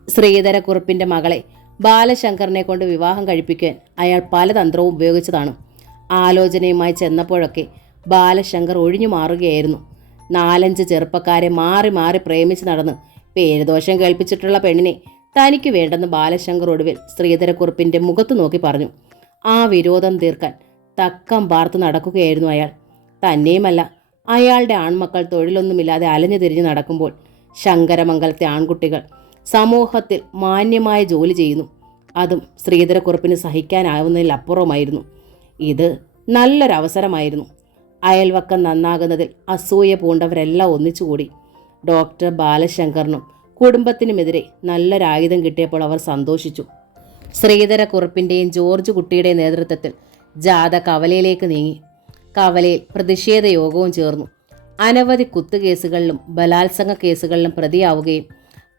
ശ്രീധരക്കുറുപ്പിൻ്റെ മകളെ ബാലശങ്കറിനെ കൊണ്ട് വിവാഹം കഴിപ്പിക്കാൻ അയാൾ പല തന്ത്രവും ഉപയോഗിച്ചതാണ്. ആലോചനയുമായി ചെന്നപ്പോഴൊക്കെ ബാലശങ്കർ ഒഴിഞ്ഞു മാറുകയായിരുന്നു. 4-5 ചെറുപ്പക്കാരെ മാറി മാറി പ്രേമിച്ച് നടന്ന് പേരുദോഷം കേൾപ്പിച്ചിട്ടുള്ള പെണ്ണിനെ തനിക്ക് വേണ്ടെന്ന് ബാലശങ്കർ ഒടുവിൽ ശ്രീധരക്കുറുപ്പിൻ്റെ മുഖത്ത് നോക്കി പറഞ്ഞു. ആ വിരോധം തീർക്കാൻ തക്കം പാർത്ത് നടക്കുകയായിരുന്നു അയാൾ. തന്നെയുമല്ല, അയാളുടെ ആൺമക്കൾ തൊഴിലൊന്നുമില്ലാതെ അലഞ്ഞു തിരിഞ്ഞ് നടക്കുമ്പോൾ ശങ്കരമംഗലത്തെ ആൺകുട്ടികൾ സമൂഹത്തിൽ മാന്യമായ ജോലി ചെയ്യുന്നു. അതും ശ്രീധരക്കുറുപ്പിന് സഹിക്കാനാവുന്നതിലപ്പുറമായിരുന്നു. ഇത് നല്ലൊരവസരമായിരുന്നു. അയൽവക്കം നന്നാകുന്നതിൽ അസൂയ പൂണ്ടവരെല്ലാം ഒന്നിച്ചുകൂടി. ഡോക്ടർ ബാലശങ്കറിനും കുടുംബത്തിനുമെതിരെ നല്ലൊരായുധം കിട്ടിയപ്പോൾ അവർ സന്തോഷിച്ചു. ശ്രീധരക്കുറുപ്പിൻ്റെയും ജോർജ് കുട്ടിയുടെയും നേതൃത്വത്തിൽ ജാഥ കവലയിലേക്ക് നീങ്ങി. കവലയിൽ പ്രതിഷേധ യോഗവും ചേർന്നു. അനവധി കുത്തുകേസുകളിലും ബലാത്സംഗ കേസുകളിലും പ്രതിയാവുകയും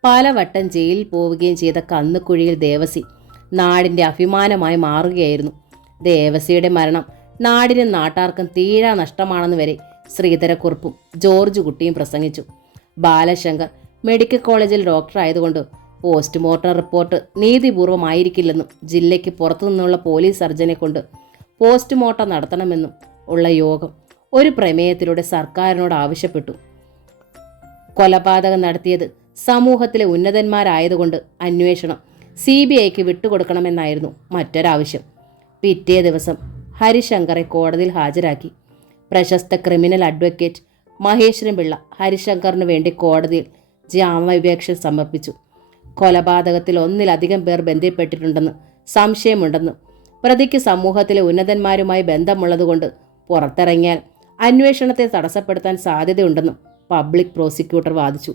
പലവട്ടം ജയിലിൽ പോവുകയും ചെയ്ത കന്നുകുഴിയിൽ ദേവസി നാടിൻ്റെ അഭിമാനമായി മാറുകയായിരുന്നു. ദേവസിയുടെ മരണം നാടിനും നാട്ടാർക്കും തീരാ നഷ്ടമാണെന്ന് വരെ ശ്രീധരക്കുറുപ്പും ജോർജ് കുട്ടിയും പ്രസംഗിച്ചു. ബാലശങ്കർ മെഡിക്കൽ കോളേജിൽ ഡോക്ടർ ആയതുകൊണ്ട് പോസ്റ്റ്മോർട്ടം റിപ്പോർട്ട് നീതിപൂർവമായിരിക്കില്ലെന്നും ജില്ലയ്ക്ക് പുറത്തുനിന്നുള്ള പോലീസ് സർജനെ കൊണ്ട് പോസ്റ്റ്മോർട്ടം നടത്തണമെന്നും ഉള്ള യോഗം ഒരു പ്രമേയത്തിലൂടെ സർക്കാരിനോട് ആവശ്യപ്പെട്ടു. കൊലപാതകം നടത്തിയത് സമൂഹത്തിലെ ഉന്നതന്മാരായതുകൊണ്ട് അന്വേഷണം CBIക്ക് വിട്ടുകൊടുക്കണമെന്നായിരുന്നു മറ്റൊരാവശ്യം. പിറ്റേ ദിവസം ഹരിശങ്കറെ കോടതിയിൽ ഹാജരാക്കി. പ്രശസ്ത ക്രിമിനൽ അഡ്വക്കേറ്റ് മഹേശ്വരൻ പിള്ള ഹരിശങ്കറിന് വേണ്ടി കോടതിയിൽ ജാമ്യാപേക്ഷ സമർപ്പിച്ചു. കൊലപാതകത്തിൽ 1-ലധികം പേർ ബന്ധപ്പെട്ടിട്ടുണ്ടെന്ന് സംശയമുണ്ടെന്നും പ്രതിക്ക് സമൂഹത്തിലെ ഉന്നതന്മാരുമായി ബന്ധമുള്ളതുകൊണ്ട് പുറത്തിറങ്ങിയാൽ അന്വേഷണത്തെ തടസ്സപ്പെടുത്താൻ സാധ്യതയുണ്ടെന്നും പബ്ലിക് പ്രോസിക്യൂട്ടർ വാദിച്ചു.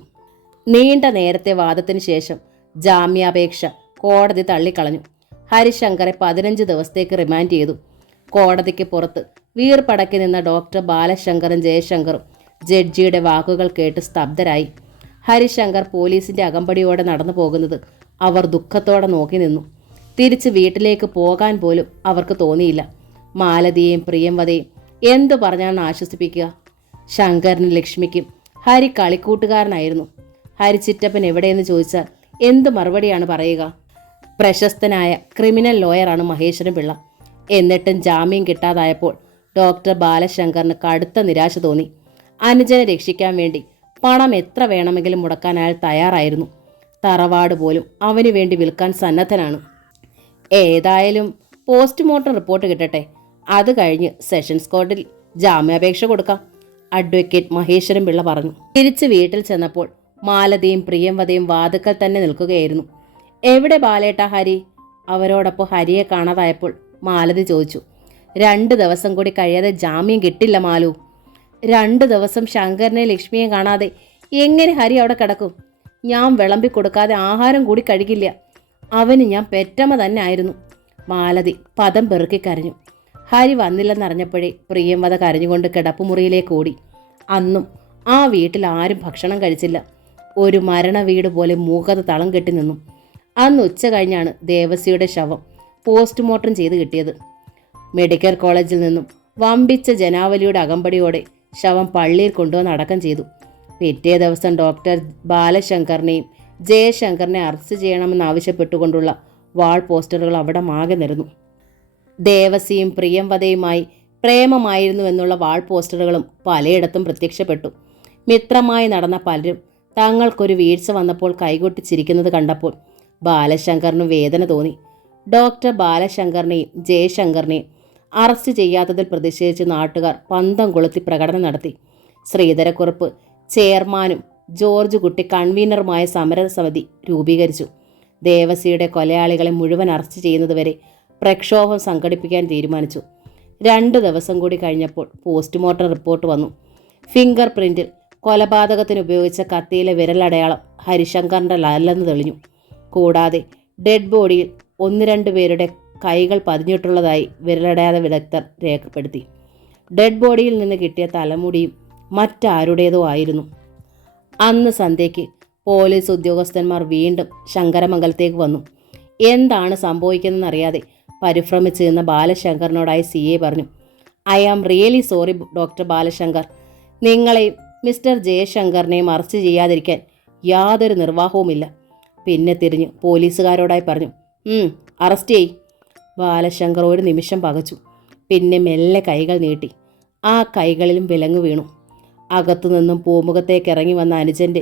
നീണ്ട നേരത്തെ വാദത്തിന് ശേഷം ജാമ്യാപേക്ഷ കോടതി തള്ളിക്കളഞ്ഞു. ഹരിശങ്കറെ 15 ദിവസത്തേക്ക് റിമാൻഡ് ചെയ്തു. കോടതിക്ക് പുറത്ത് വീർപ്പടക്കി നിന്ന ഡോക്ടർ ബാലശങ്കറും ജയശങ്കറും ജഡ്ജിയുടെ വാക്കുകൾ കേട്ട് സ്തബ്ധരായി. ഹരിശങ്കർ പോലീസിന്റെ അകമ്പടിയോടെ നടന്നു പോകുന്നത് അവർ ദുഃഖത്തോടെ നോക്കി നിന്നു. തിരിച്ച് വീട്ടിലേക്ക് പോകാൻ പോലും അവർക്ക് തോന്നിയില്ല. മാലതിയെയും പ്രിയംവദയും എന്തു പറഞ്ഞാണ് ആശ്വസിപ്പിക്കുക? ശങ്കറിനും ലക്ഷ്മിക്കും ഹരി കളിക്കൂട്ടുകാരനായിരുന്നു. ഹരിച്ചിറ്റപ്പൻ എവിടെയെന്ന് ചോദിച്ചാൽ എന്ത് മറുപടിയാണ് പറയുക? പ്രശസ്തനായ ക്രിമിനൽ ലോയറാണ് മഹേശ്വരൻ പിള്ള. എന്നിട്ടും ജാമ്യം കിട്ടാതായപ്പോൾ ഡോക്ടർ ബാലശങ്കറിന് കടുത്ത നിരാശ തോന്നി. അനുജനെ രക്ഷിക്കാൻ വേണ്ടി പണം എത്ര വേണമെങ്കിലും മുടക്കാൻ അയാൾ തയ്യാറായിരുന്നു. തറവാട് പോലും അവന് വേണ്ടി വിൽക്കാൻ സന്നദ്ധനാണ്. ഏതായാലും പോസ്റ്റ്മോർട്ടം റിപ്പോർട്ട് കിട്ടട്ടെ, അത് കഴിഞ്ഞ് സെഷൻസ് കോടതിയിൽ ജാമ്യാപേക്ഷ കൊടുക്കാം, അഡ്വക്കേറ്റ് മഹേശ്വരൻ പിള്ള പറഞ്ഞു. തിരിച്ച് വീട്ടിൽ ചെന്നപ്പോൾ മാലതിയും പ്രിയംവദയും വാതുക്കൽ തന്നെ നിൽക്കുകയായിരുന്നു. എവിടെ ബാലേട്ട ഹരി? അവരോടൊപ്പം ഹരിയെ കാണാതായപ്പോൾ മാലതി ചോദിച്ചു. 2 ദിവസം കൂടി കഴിയാതെ ജാമ്യം കിട്ടില്ല മാലു. 2 ദിവസം ശങ്കരനെ ലക്ഷ്മിയെ കാണാതെ എങ്ങനെ ഹരി അവിടെ കിടക്കും? ഞാൻ വിളമ്പി കൊടുക്കാതെ ആഹാരം കൂടി കഴിക്കില്ല. അവന് ഞാൻ പെറ്റമ്മ തന്നെ ആയിരുന്നു. മാലതി പദം പെറുക്കി കരഞ്ഞു. ഹരി വന്നില്ലെന്നറിഞ്ഞപ്പോഴേ പ്രിയംവദ കരഞ്ഞുകൊണ്ട് കിടപ്പുമുറിയിലേക്ക് ഓടി. അന്നും ആ വീട്ടിൽ ആരും ഭക്ഷണം കഴിച്ചില്ല. ഒരു മരണ വീട് പോലെ മൂകത തളം കെട്ടി നിന്നു. അന്ന് ഉച്ച കഴിഞ്ഞാണ് ദേവസിയുടെ ശവം പോസ്റ്റ്മോർട്ടം ചെയ്ത് കിട്ടിയത്. മെഡിക്കൽ കോളേജിൽ നിന്നും വമ്പിച്ച ജനാവലിയുടെ അകമ്പടിയോടെ ശവം പള്ളിയിൽ കൊണ്ടുവന്ന് അടക്കം ചെയ്തു. പിറ്റേ ദിവസം ഡോക്ടർ ബാലശങ്കറിനെയും ജയശങ്കറിനെ അറസ്റ്റ് ചെയ്യണമെന്നാവശ്യപ്പെട്ടുകൊണ്ടുള്ള വാൾ പോസ്റ്ററുകൾ അവിടെ മാകെ നിരന്നു. ദേവസിയും പ്രിയംവദയുമായി പ്രേമമായിരുന്നുവെന്നുള്ള വാൾ പോസ്റ്ററുകളും പലയിടത്തും പ്രത്യക്ഷപ്പെട്ടു. മിത്രമായി നടന്ന പലരും തങ്ങൾക്കൊരു വീഴ്ച വന്നപ്പോൾ കൈകൊട്ടിച്ചിരിക്കുന്നത് കണ്ടപ്പോൾ ബാലശങ്കറിന് വേദന തോന്നി. ഡോക്ടർ ബാലശങ്കറിനെയും ജയശങ്കറിനെയും അറസ്റ്റ് ചെയ്യാത്തതിൽ പ്രതിഷേധിച്ച് നാട്ടുകാർ പന്തം കൊളുത്തി പ്രകടനം നടത്തി. ശ്രീധരക്കുറുപ്പ് ചെയർമാനും ജോർജ് കുട്ടി കൺവീനറുമായ സമരസമിതി രൂപീകരിച്ചു. ദേവസിയുടെ കൊലയാളികളെ മുഴുവൻ അറസ്റ്റ് ചെയ്യുന്നതുവരെ പ്രക്ഷോഭം സംഘടിപ്പിക്കാൻ തീരുമാനിച്ചു. 2 ദിവസം കൂടി കഴിഞ്ഞപ്പോൾ പോസ്റ്റ്മോർട്ടം റിപ്പോർട്ട് വന്നു. ഫിംഗർ പ്രിന്റിൽ കൊലപാതകത്തിന് ഉപയോഗിച്ച കത്തിയിലെ വിരലടയാളം ഹരിശങ്കറിൻ്റെ അല്ലെന്ന് തെളിഞ്ഞു. കൂടാതെ ഡെഡ് ബോഡിയിൽ 1-2 പേരുടെ കൈകൾ പതിഞ്ഞിട്ടുള്ളതായി വിരലടയാള വിദഗ്ധർ രേഖപ്പെടുത്തി. ഡെഡ് ബോഡിയിൽ നിന്ന് കിട്ടിയ തലമുടിയും മറ്റാരുടേതോ ആയിരുന്നു. അന്ന് സന്ധ്യയ്ക്ക് പോലീസ് ഉദ്യോഗസ്ഥന്മാർ വീണ്ടും ശങ്കരമംഗലത്തേക്ക് വന്നു. എന്താണ് സംഭവിക്കുന്നതെന്നറിയാതെ പരിഭ്രമിച്ച് നിന്ന ബാലശങ്കറിനോടായി CA പറഞ്ഞു. I am really sorry doctor Balashankar. നിങ്ങളെയും മിസ്റ്റർ ജയശങ്കറിനെയും അറസ്റ്റ് ചെയ്യാതിരിക്കാൻ യാതൊരു നിർവാഹവുമില്ല. പിന്നെ തിരിഞ്ഞ് പോലീസുകാരോടായി പറഞ്ഞു, അറസ്റ്റ് ചെയ്. ബാലശങ്കർ ഒരു നിമിഷം പകച്ചു. പിന്നെ മെല്ലെ കൈകൾ നീട്ടി. ആ കൈകളിലും വിലങ്ങ് വീണു. അകത്തുനിന്നും പൂമുഖത്തേക്ക് ഇറങ്ങി വന്ന അനുജൻ്റെ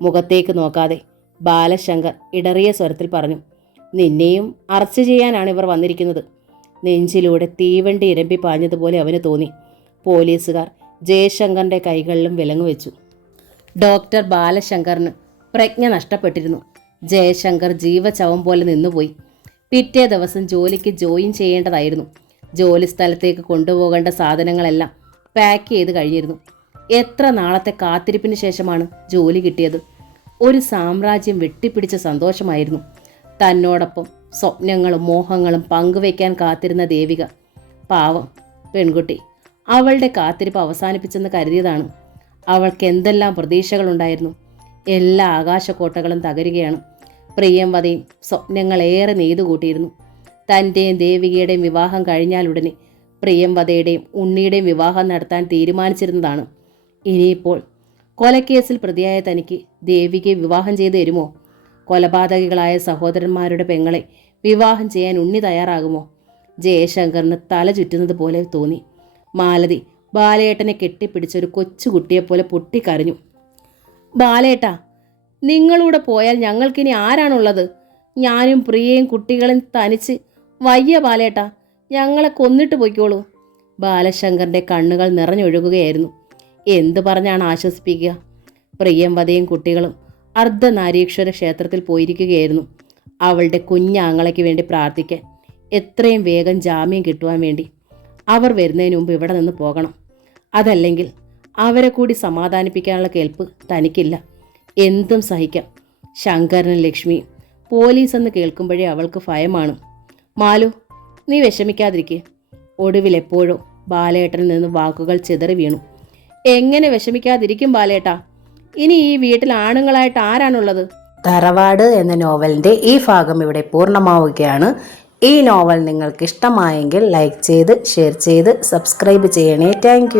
മുഖത്തേക്ക് നോക്കാതെ ബാലശങ്കർ ഇടറിയ സ്വരത്തിൽ പറഞ്ഞു, നിന്നെയും അറസ്റ്റ് ചെയ്യാനാണ് ഇവർ വന്നിരിക്കുന്നത്. നെഞ്ചിലൂടെ തീവണ്ടി ഇരമ്പി പാഞ്ഞതുപോലെ അവന് തോന്നി. പോലീസുകാർ ജയശങ്കറിൻ്റെ കൈകളിലും വിലങ്ങ് വെച്ചു. ഡോക്ടർ ബാലശങ്കറിന് പ്രജ്ഞ നഷ്ടപ്പെട്ടിരുന്നു. ജയശങ്കർ ജീവചവം പോലെ നിന്നുപോയി. പിറ്റേ ദിവസം ജോലിക്ക് ജോയിൻ ചെയ്യേണ്ടതായിരുന്നു. ജോലി സ്ഥലത്തേക്ക് കൊണ്ടുപോകേണ്ട സാധനങ്ങളെല്ലാം പാക്ക് ചെയ്ത് കഴിഞ്ഞിരുന്നു. എത്ര നാളത്തെ കാത്തിരിപ്പിന് ശേഷമാണ് ജോലി കിട്ടിയത്. ഒരു സാമ്രാജ്യം വെട്ടിപ്പിടിച്ച സന്തോഷമായിരുന്നു. തന്നോടൊപ്പം സ്വപ്നങ്ങളും മോഹങ്ങളും പങ്കുവയ്ക്കാൻ കാത്തിരുന്ന ദേവിക. പാവം പെൺകുട്ടി അവളുടെ കാത്തിരിപ്പ് അവസാനിപ്പിച്ചെന്ന് കരുതിയതാണ്. അവൾക്ക് എന്തെല്ലാം പ്രതീക്ഷകളുണ്ടായിരുന്നു. എല്ലാ ആകാശക്കോട്ടകളും തകരുകയാണ്. പ്രിയംവദയും സ്വപ്നങ്ങളേറെ നെയ്തുകൂട്ടിയിരുന്നു. തൻ്റെയും ദേവികയുടെയും വിവാഹം കഴിഞ്ഞാലുടനെ പ്രിയംവദയുടെയും ഉണ്ണിയുടെയും വിവാഹം നടത്താൻ തീരുമാനിച്ചിരുന്നതാണ്. ഇനിയിപ്പോൾ കൊലക്കേസിൽ പ്രതിയായ തനിക്ക് ദേവികയെ വിവാഹം ചെയ്തു തരുമോ? കൊലപാതകികളായ സഹോദരന്മാരുടെ പെങ്ങളെ വിവാഹം ചെയ്യാൻ ഉണ്ണി തയ്യാറാകുമോ? ജയശങ്കറിന് തല ചുറ്റുന്നത് പോലെ തോന്നി. മാലതി ബാലേട്ടനെ കെട്ടിപ്പിടിച്ചൊരു കൊച്ചുകുട്ടിയെപ്പോലെ പൊട്ടിക്കരഞ്ഞു. ബാലേട്ടാ, നിങ്ങളൂടെ പോയാൽ ഞങ്ങൾക്കിനി ആരാണുള്ളത്? ഞാനും പ്രിയയും കുട്ടികളും തനിച്ച് വയ്യ ബാലേട്ടാ, ഞങ്ങളെ കൊന്നിട്ട് പൊയ്ക്കോളൂ. ബാലശങ്കറിൻ്റെ കണ്ണുകൾ നിറഞ്ഞൊഴുകുകയായിരുന്നു. എന്തു പറഞ്ഞാണ് ആശ്വസിപ്പിക്കുക? പ്രിയംവദയും കുട്ടികളും അർദ്ധനാരീശ്വര ക്ഷേത്രത്തിൽ പോയിരിക്കുകയായിരുന്നു. അവളുടെ കുഞ്ഞാങ്ങളയ്ക്ക് വേണ്ടി പ്രാർത്ഥിക്കാൻ, എത്രയും വേഗം ജാമ്യം കിട്ടുവാൻ വേണ്ടി. അവർ വരുന്നതിന് മുമ്പ് ഇവിടെ നിന്ന് പോകണം. അതല്ലെങ്കിൽ അവരെ കൂടി സമാധാനിപ്പിക്കാനുള്ള കേൾപ്പ് തനിക്കില്ല. എന്തും സഹിക്കാം. ശങ്കരനും ലക്ഷ്മിയും പോലീസ് എന്ന് കേൾക്കുമ്പോഴേ അവൾക്ക് ഭയമാണ്. മാലു, നീ വിഷമിക്കാതിരിക്കെ. ഒടുവിൽ എപ്പോഴോ ബാലേട്ടനിൽ നിന്ന് വാക്കുകൾ ചിതറി വീണു. എങ്ങനെ വിഷമിക്കാതിരിക്കും ബാലേട്ടാ? ഇനി ഈ വീട്ടിൽ ആണുങ്ങളായിട്ട് ആരാണുള്ളത്? തറവാട് എന്ന നോവലിൻ്റെ ഈ ഭാഗം ഇവിടെ പൂർണ്ണമാവുകയാണ്. ഈ നോവൽ നിങ്ങൾക്ക് ഇഷ്ടമായെങ്കിൽ ലൈക്ക് ചെയ്ത് ഷെയർ ചെയ്ത് സബ്സ്ക്രൈബ് ചെയ്യണേ. താങ്ക്